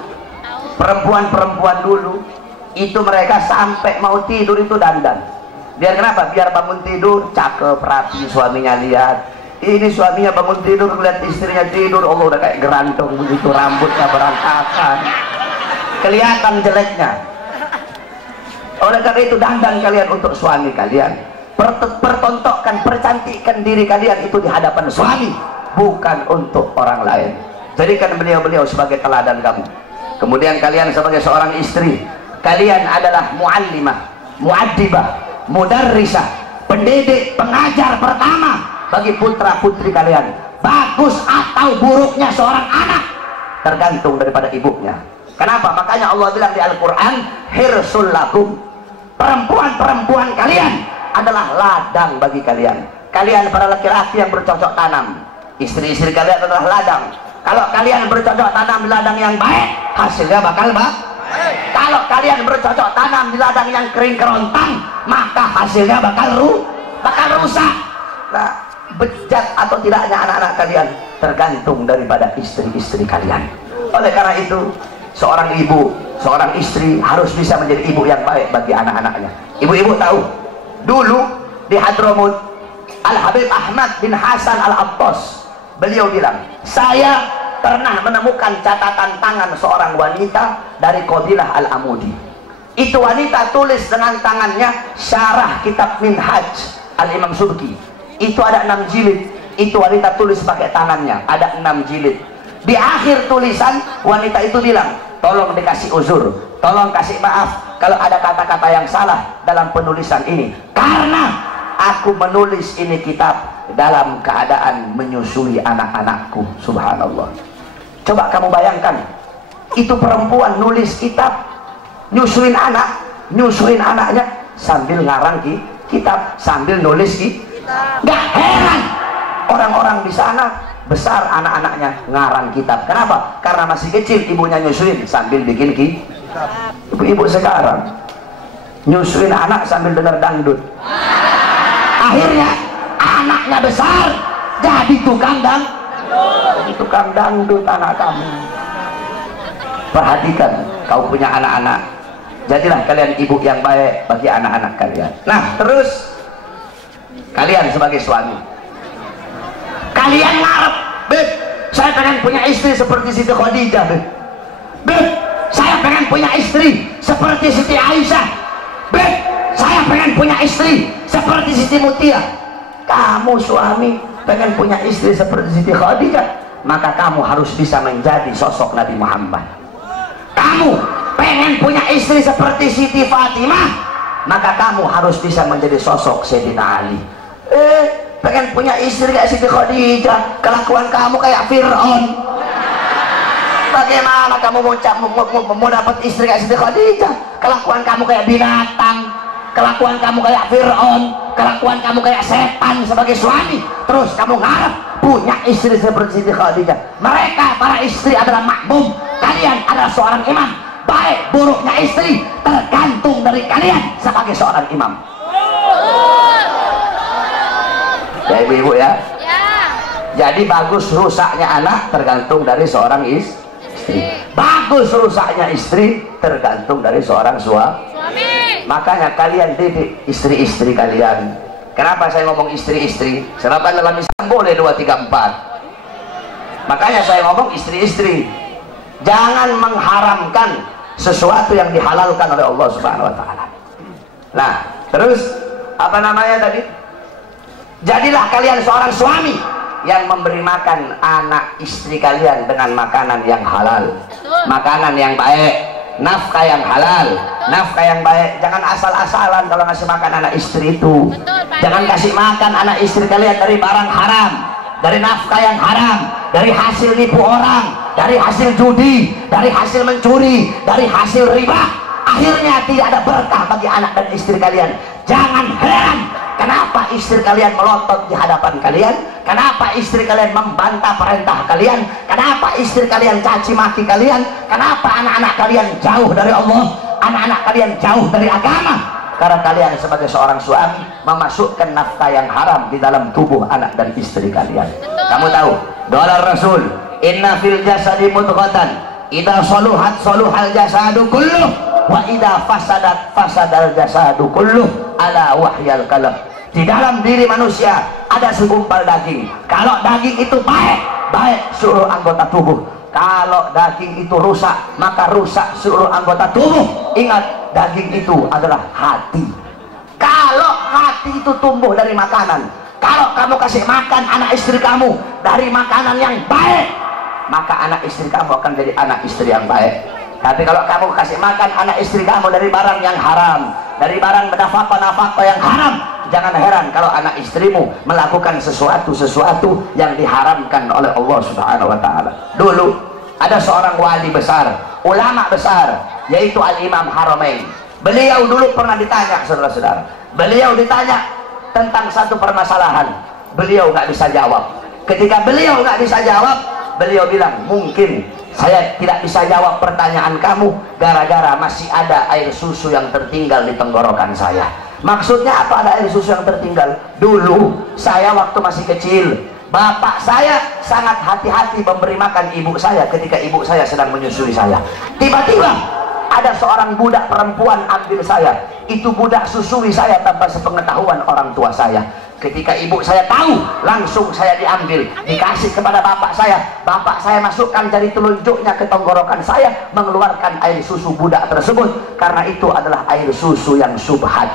perempuan-perempuan dulu itu mereka sampai mau tidur itu dandan. Biar kenapa? Biar bangun tidur cakep, rapi, suaminya lihat. Ini suaminya bangun tidur lihat istrinya tidur, Allah udah kayak gerantong begitu, rambutnya berantakan, kelihatan jeleknya. Oleh karena itu dandan kalian untuk suami kalian. Pertontonkan, percantikkan diri kalian itu di hadapan suami, bukan untuk orang lain. Jadikan beliau-beliau sebagai teladan kamu. Kemudian kalian sebagai seorang istri, kalian adalah muallimah, muaddibah, mudarrisah, pendidik, pengajar pertama bagi putra putri kalian. Bagus atau buruknya seorang anak tergantung daripada ibunya. Kenapa? Makanya Allah bilang di Al-Quran, hirsul lakum, perempuan-perempuan kalian adalah ladang bagi kalian. Kalian para laki-laki yang bercocok tanam, istri-istri kalian adalah ladang. Kalau kalian bercocok tanam di ladang yang baik, hasilnya bakal baik. Kalau kalian bercocok tanam di ladang yang kering kerontang, maka hasilnya bakal rusak. Nah, bejat atau tidaknya anak-anak kalian tergantung daripada istri-istri kalian. Oleh karena itu, seorang ibu, seorang istri harus bisa menjadi ibu yang baik bagi anak-anaknya. Ibu-ibu tahu, dulu di Hadramut, Al-Habib Ahmad bin Hasan Al-Attas, beliau bilang, saya pernah menemukan catatan tangan seorang wanita dari Qabilah Al-Amudi. Itu wanita tulis dengan tangannya syarah kitab Minhaj Al-Imam Subki. Itu ada 6 jilid. Itu wanita tulis pakai tangannya, ada 6 jilid. Di akhir tulisan wanita itu bilang, tolong dikasih uzur, tolong kasih maaf, kalau ada kata-kata yang salah dalam penulisan ini, karena aku menulis ini kitab dalam keadaan menyusui anak-anakku. Subhanallah. Coba kamu bayangkan, itu perempuan nulis kitab, nyusuin anaknya sambil ngarang kitab, sambil nulis kitab. Gak heran orang-orang di sana besar anak-anaknya ngarang kitab. Kenapa? Karena masih kecil ibunya nyusuin sambil bikin kitab. Ibu-ibu sekarang nyusuin anak sambil dengar dangdut. Akhirnya anaknya besar jadi tukang dangdut anak kamu. Perhatikan, kau punya anak-anak, jadilah kalian ibu yang baik bagi anak-anak kalian. Nah, terus kalian sebagai suami, kalian ngarep, Beb, saya pengen punya istri seperti Siti Khadijah, Beb, saya pengen punya istri seperti Siti Aisyah, Beb, saya pengen punya istri seperti Siti Mutia. Kamu suami pengen punya istri seperti Siti Khadijah, maka kamu harus bisa menjadi sosok Nabi Muhammad. Kamu pengen punya istri seperti Siti Fatimah, maka kamu harus bisa menjadi sosok Sayyidina Ali. Pengen punya istri kayak Siti Khadijah, kelakuan kamu kayak Fir'aun. Bagaimana kamu mau dapat istri kayak Siti Khadijah? Kelakuan kamu kayak binatang, kelakuan kamu kayak Fir'aun, kelakuan kamu kayak setan sebagai suami. Terus kamu ngarep punya istri seperti Siti Khadijah. Mereka para istri adalah makmum, kalian adalah seorang imam. Baik buruknya istri tergantung dari kalian sebagai seorang imam. Ya ibu-ibu ya. Jadi bagus rusaknya anak tergantung dari seorang istri. Bagus rusaknya istri tergantung dari seorang suami. Makanya kalian didik istri-istri kalian. Kenapa saya ngomong istri-istri? Sebab dalam Islam boleh 2, 3, 4. Makanya saya ngomong istri-istri. Jangan mengharamkan sesuatu yang dihalalkan oleh Allah Subhanahu wa taala. Nah, terus apa namanya tadi? Jadilah kalian seorang suami yang memberi makan anak istri kalian dengan makanan yang halal, makanan yang baik, nafkah yang halal, nafkah yang baik. Jangan asal-asalan kalau ngasih makan anak istri itu. Jangan kasih makan anak istri kalian dari barang haram, dari nafkah yang haram, dari hasil nipu orang, dari hasil judi, dari hasil mencuri, dari hasil riba. Akhirnya tidak ada berkah bagi anak dan istri kalian. Jangan heran kenapa istri kalian melotot di hadapan kalian, kenapa istri kalian membantah perintah kalian, kenapa istri kalian caci maki kalian, kenapa anak-anak kalian jauh dari Allah, anak-anak kalian jauh dari agama. Karena kalian sebagai seorang suami memasukkan nafkah yang haram di dalam tubuh anak dan istri kalian. Kamu tahu doa Rasul, inna fil jasadi mudghatan idza saluhat saluhal jasadu kulluh wa idza fasadat fasadal jasadu kulluh ala wahyal qalb. Di dalam diri manusia ada segumpal daging. Kalau daging itu baik, baik seluruh anggota tubuh. Kalau daging itu rusak, maka rusak seluruh anggota tubuh. Ingat, daging itu adalah hati. Kalau hati itu tumbuh dari makanan, kalau kamu kasih makan anak istri kamu dari makanan yang baik, maka anak istri kamu akan jadi anak istri yang baik. Tapi kalau kamu kasih makan anak istri kamu dari barang yang haram, dari barang nafkah yang haram, jangan heran kalau anak istrimu melakukan sesuatu yang diharamkan oleh Allah Subhanahu wa taala. Dulu ada seorang wali besar, ulama besar, yaitu Al-Imam Haramain. Beliau dulu pernah ditanya, saudara-saudara. Beliau ditanya tentang satu permasalahan. Beliau nggak bisa jawab. Ketika beliau nggak bisa jawab, beliau bilang, mungkin saya tidak bisa jawab pertanyaan kamu gara-gara masih ada air susu yang tertinggal di tenggorokan saya. Maksudnya apa ada air susu yang tertinggal? Dulu saya waktu masih kecil, bapak saya sangat hati-hati memberi makan ibu saya ketika ibu saya sedang menyusui saya. Tiba-tiba ada seorang budak perempuan ambil saya. Itu budak susui saya tanpa sepengetahuan orang tua saya. Ketika ibu saya tahu, langsung saya diambil, dikasih kepada bapak saya. Bapak saya masukkan jari telunjuknya ke tenggorokan saya, mengeluarkan air susu budak tersebut. Karena itu adalah air susu yang subhat.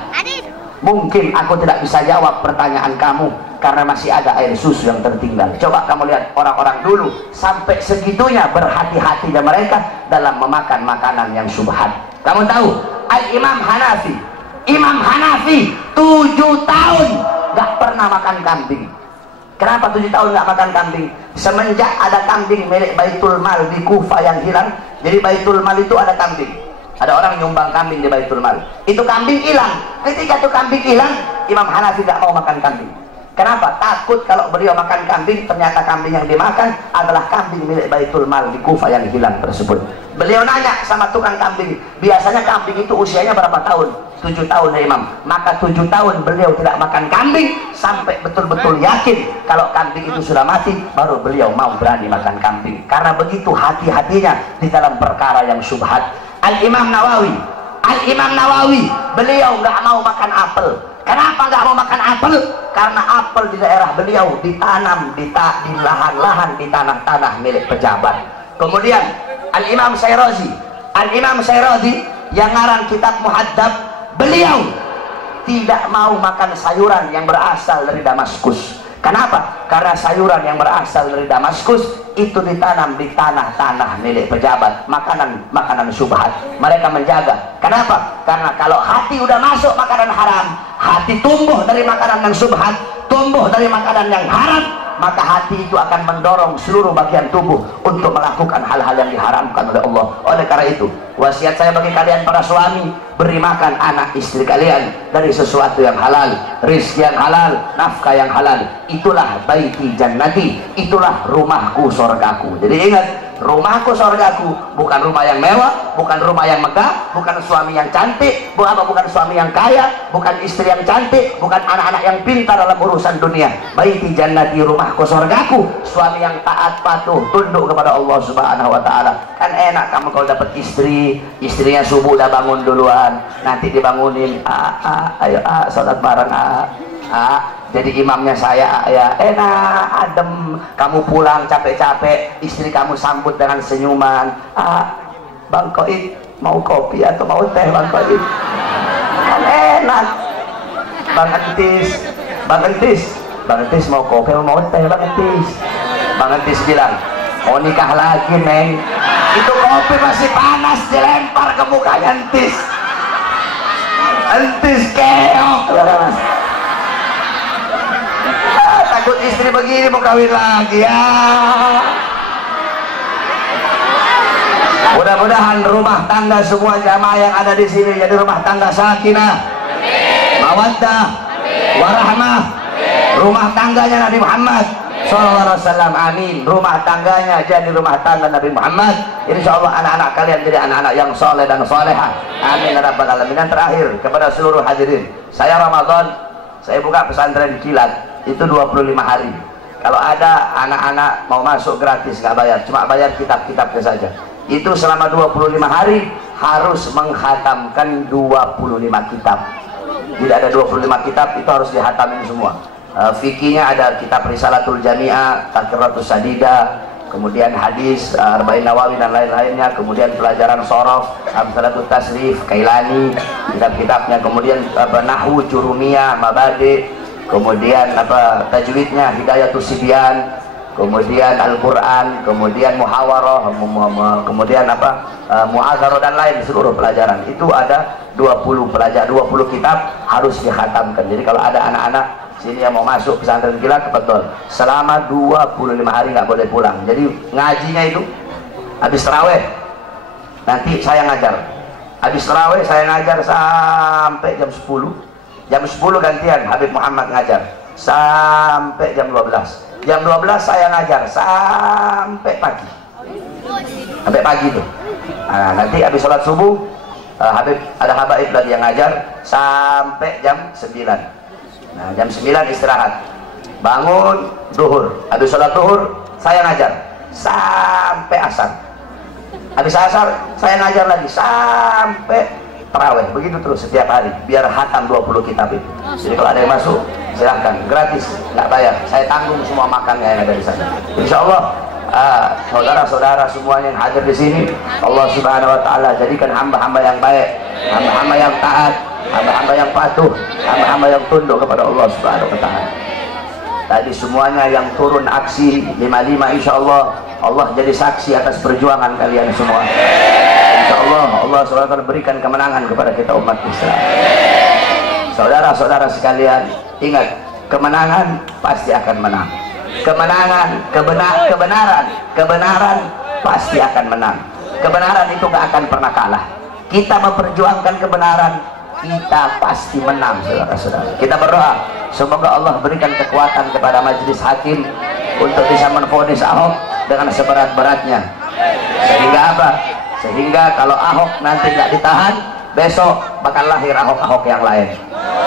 Mungkin aku tidak bisa jawab pertanyaan kamu karena masih ada air susu yang tertinggal. Coba kamu lihat orang-orang dulu sampai segitunya berhati-hatinya mereka dalam memakan makanan yang subhat. Kamu tahu Al-Imam Hanafi. Imam Hanafi 7 tahun gak pernah makan kambing. Kenapa 7 tahun gak makan kambing? Semenjak ada kambing milik Baitul Mal di Kufah yang hilang. Jadi Baitul Mal itu ada kambing, ada orang nyumbang kambing di Baitul Mal, itu kambing hilang. Ketika itu kambing hilang, Imam Hanafi gak mau makan kambing. Kenapa? Takut kalau beliau makan kambing, ternyata kambing yang dimakan adalah kambing milik Baitul Mal di Kufah yang hilang tersebut. Beliau nanya sama tukang kambing, biasanya kambing itu usianya berapa tahun? 7 tahun ya Imam. Maka 7 tahun beliau tidak makan kambing sampai betul-betul yakin kalau kambing itu sudah mati, baru beliau mau berani makan kambing. Karena begitu hati-hatinya di dalam perkara yang syubhat. Al-Imam Nawawi, beliau nggak mau makan apel. Kenapa nggak mau makan apel? Karena apel di daerah beliau ditanam di lahan-lahan, di tanah-tanah milik pejabat. Kemudian Al-Imam Syirazi yang ngarang kitab Muhaddab, beliau tidak mau makan sayuran yang berasal dari Damaskus. Kenapa? Karena sayuran yang berasal dari Damaskus itu ditanam di tanah-tanah milik pejabat, makanan syubhat. Mereka menjaga. Kenapa? Karena kalau hati udah masuk makanan haram, hati tumbuh dari makanan yang syubhat, tumbuh dari makanan yang haram, maka hati itu akan mendorong seluruh bagian tubuh untuk melakukan hal-hal yang diharamkan oleh Allah. Oleh karena itu, wasiat saya bagi kalian para suami, beri makan anak istri kalian dari sesuatu yang halal, rizki yang halal, nafkah yang halal. Itulah baiti jannati, itulah rumahku sorgaku. Jadi ingat, rumahku sorgaku bukan rumah yang mewah, bukan rumah yang megah, bukan suami yang cantik, bukan suami yang kaya, bukan istri yang cantik, bukan anak-anak yang pintar dalam urusan dunia. Baiti jannati, rumahku sorgaku, suami yang taat, patuh, tunduk kepada Allah Subhanahu wa ta'ala. Kan enak kamu kalau dapat istrinya subuh udah bangun duluan, nanti dibangunin, ayo salat bareng, jadi imamnya saya, ya enak, adem. Kamu pulang capek-capek, istri kamu sambut dengan senyuman. Bang Koid, mau kopi atau mau teh Bang Koid? Kan enak. Bang Entis mau kopi atau mau teh Bang Entis? Bang Entis bilang, mau nikah lagi Neng. Itu kopi masih panas dilempar ke mukanya Entis. Entis keok. Takut istri begini mau kawin lagi ya. Mudah-mudahan rumah tangga semua jamaah yang ada di sini jadi rumah tangga sakinah, mawaddah, warahmah. Rumah tangganya Nabi Muhammad SAW, amin. Rumah tangganya jadi rumah tangga Nabi Muhammad. Insyaallah anak-anak kalian jadi anak-anak yang soleh dan solehah, amin ya rabbal alamin. Dan terakhir kepada seluruh hadirin, saya Ramadan saya buka pesantren kilat itu 25 hari. Kalau ada anak-anak mau masuk gratis, nggak bayar, cuma bayar kitab-kitabnya saja. Itu selama 25 hari harus menghatamkan 25 kitab. Tidak ada 25 kitab, itu harus dihatamin semua. Fikihnya ada kitab Risalatul Jami'ah, Taqratus Sadida, kemudian hadis, Arba'in Nawawi dan lain-lainnya, kemudian pelajaran Shorof, Amsalatul Tasrif, Kailani, kitab-kitabnya, kemudian Nahwu, Jurumiyah, Mabadi, kemudian tajwidnya Hidayatus Sibyan, kemudian Al-Quran, kemudian Muhawarah, kemudian Mu'adzarah dan lain seluruh pelajaran. Itu ada 20 kitab harus dikhatamkan. Jadi kalau ada anak-anak sini yang mau masuk pesantren kilat, betul selama 25 hari nggak boleh pulang. Jadi ngajinya itu habis tarawih nanti saya ngajar, habis tarawih saya ngajar sampai jam 10. Jam 10 gantian Habib Muhammad ngajar sampai jam 12. Jam 12 saya ngajar sampai pagi. Sampai pagi tuh. Nah, nanti habis sholat subuh Habib ada habaib lagi yang ngajar sampai jam 9. Nah, jam 9 istirahat. Bangun duhur. Habis sholat duhur saya ngajar sampai asar. Habis asar saya ngajar lagi sampai tarawih. Begitu terus setiap hari biar hatam 20 kitab itu. Jadi kalau ada yang masuk silahkan, gratis, nggak bayar, saya tanggung semua makannya yang ada di sana. Insya Allah saudara-saudara semuanya yang hadir di sini, Allah Subhanahu Wa Taala jadikan hamba-hamba yang baik, hamba-hamba yang taat, hamba-hamba yang patuh, hamba-hamba yang tunduk kepada Allah Subhanahu Wa Taala. Tadi semuanya yang turun aksi 55, insya Allah Allah jadi saksi atas perjuangan kalian semua. InsyaAllah Allah SWT berikan kemenangan kepada kita umat Islam. Saudara-saudara sekalian, ingat, kemenangan pasti akan menang. Kemenangan, kebenaran pasti akan menang. Kebenaran itu gak akan pernah kalah. Kita memperjuangkan kebenaran, kita pasti menang, saudara-saudara. Kita berdoa, semoga Allah berikan kekuatan kepada majelis hakim untuk bisa menvonis Ahok dengan seberat-beratnya. Sehingga apa? Sehingga kalau Ahok nanti nggak ditahan, besok bakal lahir Ahok-Ahok yang lain.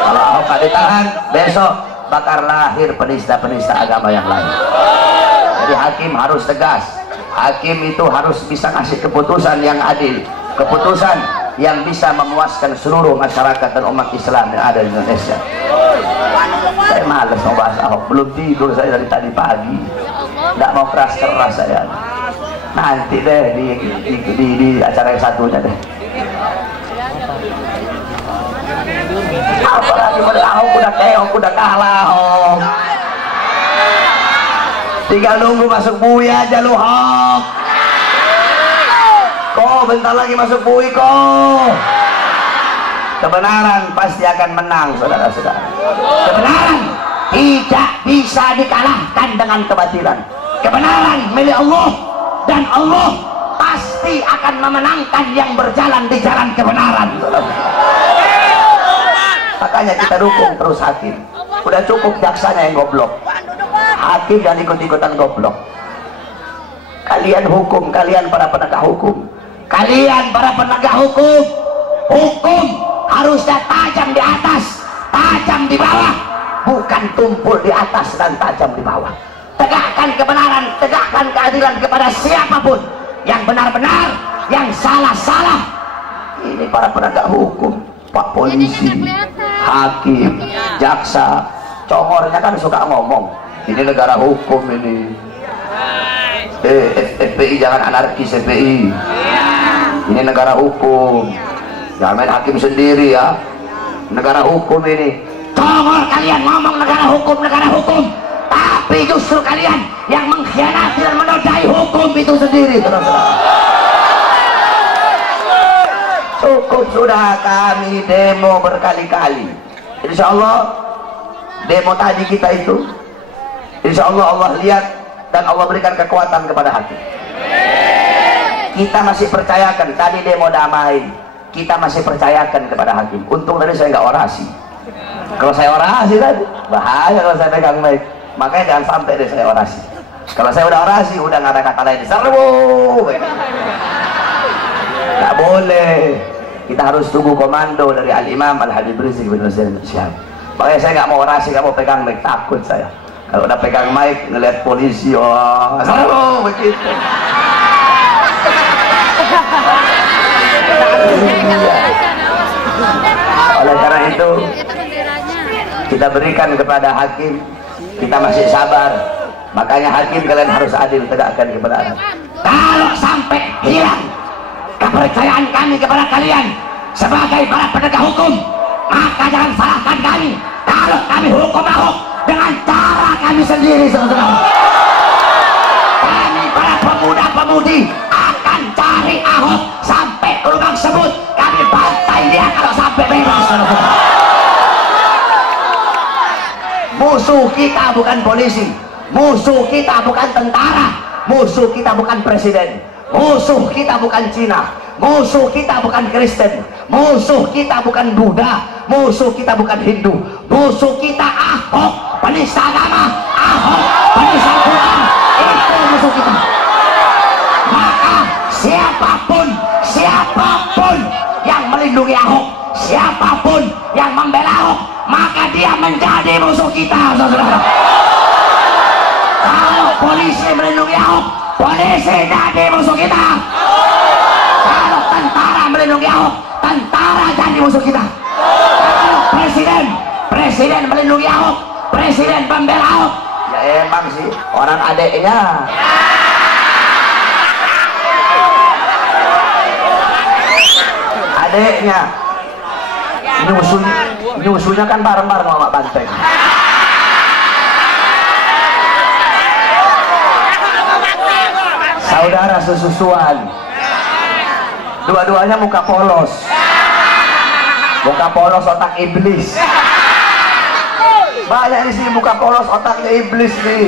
Kalau Ahok nggak ditahan, besok bakal lahir penista-penista agama yang lain. Jadi hakim harus tegas. Hakim itu harus bisa ngasih keputusan yang adil, keputusan yang bisa memuaskan seluruh masyarakat dan umat Islam yang ada di Indonesia. Saya malas mau bahas Ahok, belum tidur saya dari tadi pagi, nggak mau keras-keras saya. Nanti deh di acara yang satunya deh. Apalagi Ahok udah keok, udah kalah Ahok. Tinggal nunggu masuk bui aja lu Ahok. Kok bentar lagi masuk bui kok. Kebenaran pasti akan menang, saudara-saudara. Kebenaran tidak bisa dikalahkan dengan kebatilan. Kebenaran milik Allah, dan Allah pasti akan memenangkan yang berjalan di jalan kebenaran. Makanya kita dukung terus hakim. Udah cukup jaksanya yang goblok, hakim dan ikut-ikutan goblok. Kalian hukum, kalian para penegak hukum, kalian para penegak hukum, hukum harusnya tajam di atas, tajam di bawah, bukan tumpul di atas dan tajam di bawah. Tegakkan kebenaran, tegakkan keadilan kepada siapapun, yang benar-benar, yang salah-salah. Ini para penegak hukum, Pak Polisi, hakim, jaksa, congornya kan suka ngomong, ini negara hukum ini. FPI jangan anarkis, FPI ini negara hukum, jangan main hakim sendiri ya, negara hukum ini. Congor kalian ngomong negara hukum, tapi justru kalian yang mengkhianati dan menodai hukum itu sendiri. Cukup sudah, kami demo berkali-kali. Insya Allah demo tadi kita itu, insya Allah Allah lihat dan Allah berikan kekuatan kepada hakim. Kita masih percayakan, tadi demo damai, kita masih percayakan kepada hakim. Untung tadi saya nggak orasi. Kalau saya orasi tadi bahaya, kalau saya pegang mic. Makanya jangan sampai deh saya orasi. Kalau saya udah orasi, udah nggak ada kata lain, serbu, nggak boleh. Kita harus tunggu komando dari Al-Imam Al-Habib Rizik bin Hussein Syihab. Makanya saya nggak mau orasi, nggak mau pegang mic, takut saya. Kalau udah pegang mic, ngeliat polisi, oh, serbu, begitu. Oleh karena itu, kita berikan kepada hakim, kita masih sabar. Makanya hakim, kalian harus adil, tegakkan kebenaran. Kalau sampai hilang kepercayaan kami kepada kalian sebagai para penegak hukum, maka jangan salahkan kami kalau kami hukum Ahok dengan cara kami sendiri, saudara. Kami para pemuda-pemudi akan cari Ahok sampai ke lubang sebut, kami bantai dia kalau sampai bebas, saudara. Musuh kita bukan polisi, musuh kita bukan tentara, musuh kita bukan presiden, musuh kita bukan Cina, musuh kita bukan Kristen, musuh kita bukan Buddha, musuh kita bukan Hindu, musuh kita Ahok, penista agama, Ahok, penista Quran. Itu musuh kita. Maka siapapun yang melindungi Ahok, siapapun yang membela Ahok, maka dia menjadi musuh kita, saudara. Kalau polisi melindungi Ahok, polisi jadi musuh kita. Kalau tentara melindungi Ahok, tentara jadi musuh kita. Kalau presiden melindungi Ahok, presiden pembela Ahok, ya emang sih orang adeknya. Adeknya nyusunya kan bareng-bareng sama banteng. Saudara sesusuan, Dua-duanya muka polos. Muka polos otak iblis. Banyak di sini muka polos otaknya iblis nih.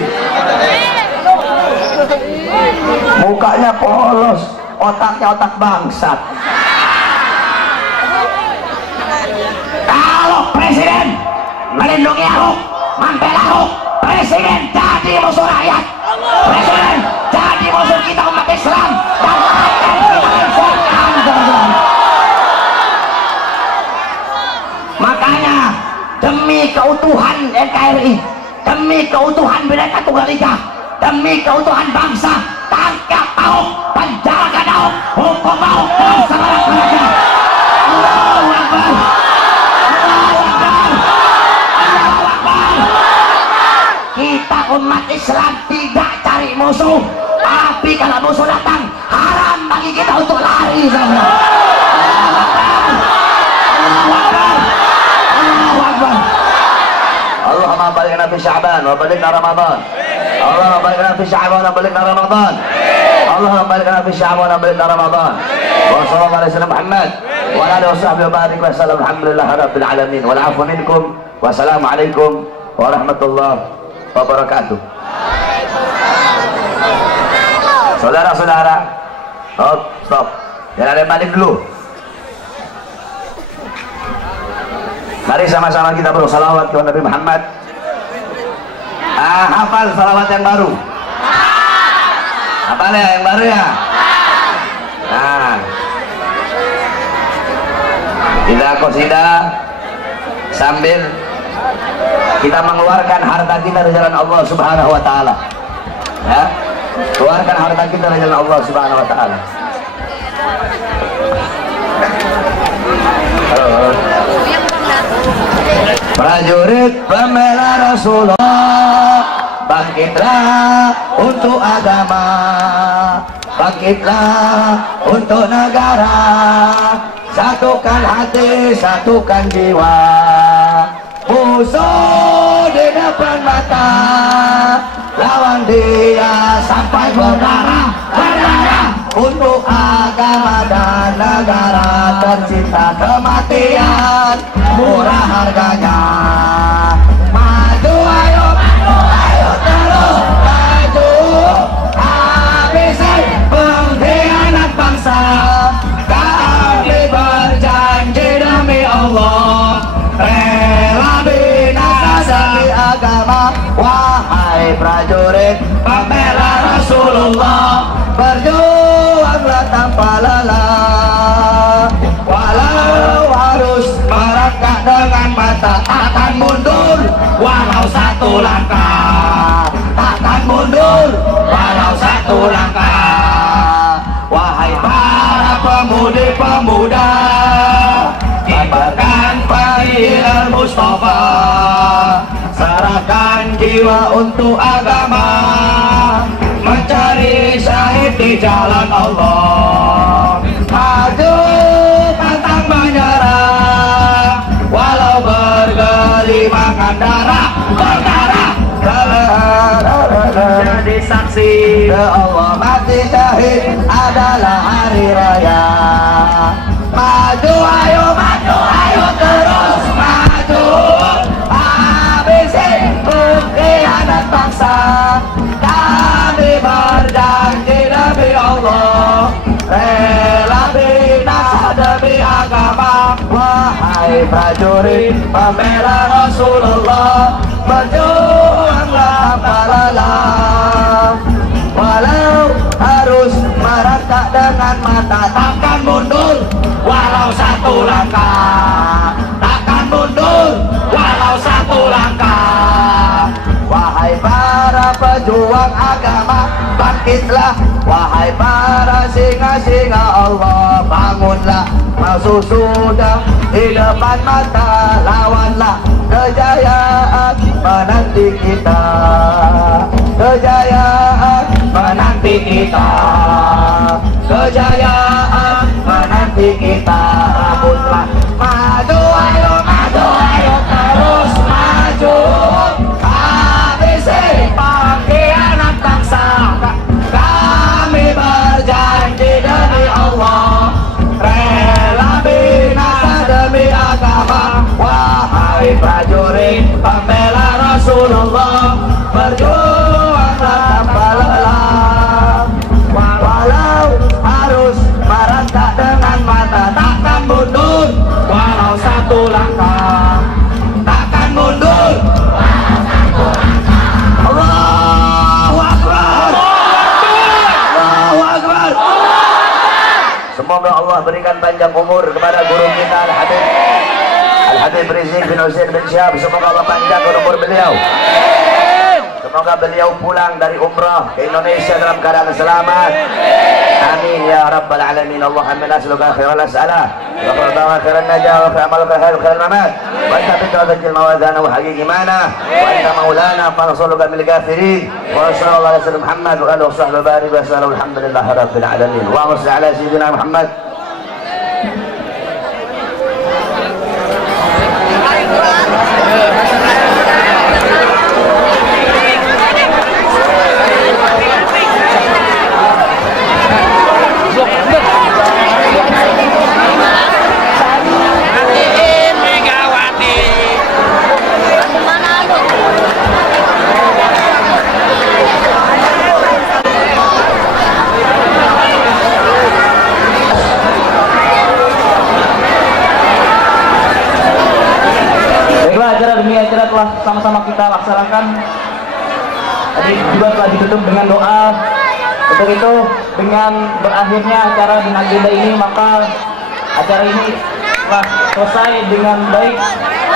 Mukanya polos, otaknya otak bangsat. Kalau presiden melindungi aku, membela aku, presiden jadi musuh rakyat, presiden jadi musuh kita umat Islam, dan akan kita infokan. Makanya demi keutuhan NKRI, demi keutuhan Bhinneka Tunggal Ika, demi keutuhan bangsa, tangkap Ahok, penjarakan Ahok, hukum Ahok dengan seberat-beratnya. Allahu Akbar, Allahu Akbar, Allahu Akbar. Kita umat Islam tidak cari musuh, tapi kalau musuh datang haram bagi kita untuk lari. Allahu Akbar, Allahu Akbar, Allahu Akbar. Allahumma balighna fi Sya'ban wa balighna Ramadan. Allahumma balighna fi Sya'ban wa balighna Ramadan. Allahumma balighna fi Sya'ban wa balighna Ramadan. Wa sallallahu alaihi wasallam Muhammad wa ala alihi washabbihi wa barik wa sallam. Alhamdulillahi rabbil alamin. Wal 'afwu minkum. Wassalamualaikum warahmatullahi wabarakatuh. Saudara-saudara, stop. Jangan ada yang balik dulu. Mari sama-sama kita bersalawat kepada Nabi Muhammad. Hafal salawat yang baru. Hafal ya yang baru ya. Nah, kita qasidah sambil kita mengeluarkan harta kita dari jalan Allah Subhanahu wa taala. Ya. Keluarkan harta kita dari jalan Allah Subhanahu wa taala. Halo. Prajurit pembela Rasulullah, bangkitlah untuk agama, bangkitlah untuk negara, satukan hati, satukan jiwa. Musuh di depan mata, lawan dia sampai berdarah, berdarah untuk agama dan negara. Tercipta kematian murah harganya. Maju ayo terus maju, habisi pengkhianat bangsa. Kami berjanji demi Allah, rela binasa demi agama. Wahai prajurit pembela Rasulullah, berjuanglah tanpa lelah. Walau harus merangkak dengan mata, takkan mundur walau satu langkah, takkan mundur walau satu langkah. Wahai para pemudi-pemuda, kibarkan panggilan Mustafa, serahkan jiwa untuk agama, mencari syahid di jalan Allah. Maju pantang menyerah, walau bergelimangan darah, berdarah, jadi saksi Allah mati syahid adalah hari raya. Maju ayo terus maju, habisi pengkhianat bangsa. Kami berjanji demi Allah, rela binasa demi agama. Wahai prajurit pembela Rasulullah, berjuanglah tanpa lelah. Walau harus merangkak dengan mata, takkan mundur walau satu langkah, takkan mundur walau satu langkah. Wahai para pejuang agama, bangkitlah. Wahai para singa-singa Allah, bangunlah. Musuh sudah di depan mata, lawanlah. Kejayaan menanti kita, kejayaan menanti kita, kejayaan menanti kita. Rebutlah. Maju ayo terus maju, habisi pengkhianat bangsa. Kami berjanji demi Allah, berjuanglah tanpa lelah. Walau harus merangkak dengan mata, takkan mundur walau satu langkah. Takkan mundur. Allahu Akbar. Allahu Akbar. Semoga Allah berikan panjang umur kepada guru kita Al-Habib Rizik bin Husain bin Syihab. Semoga Allah panjangkan umur beliau. Semoga beliau pulang dari umrah ke Indonesia dalam keadaan selamat. Amin ya rabbal alamin. Allahumma nas'aluka khairal as'alah wa khairan najah wa khairal khair khairal mamat wa anta bitajil mawadana wa haqiqi mana wa anta maulana fansuluka bil kafirin wa sallallahu alaihi wasallam Muhammad wa alihi wasahbihi barik wa sallallahu alhamdulillahi rabbil alamin. Wa salli ala sayyidina Muhammad. Acara demi acara telah sama-sama kita laksanakan. Tadi juga telah ditutup dengan doa. Untuk itu, dengan berakhirnya acara di agenda ini, maka acara ini telah selesai dengan baik.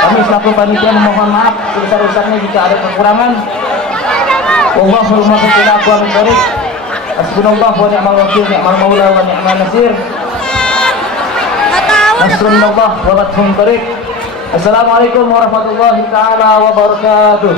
Kami selaku panitia memohon maaf sebesar-besarnya jika ada kekurangan. Wallahul muwaffiq ila aqwamit thoriq. Hasbunallahu wa ni'mal wakil, ni'mal maula wa ni'mal nasir. Nasrullah wa fathun qarib. Assalamualaikum warahmatullahi taala wabarakatuh.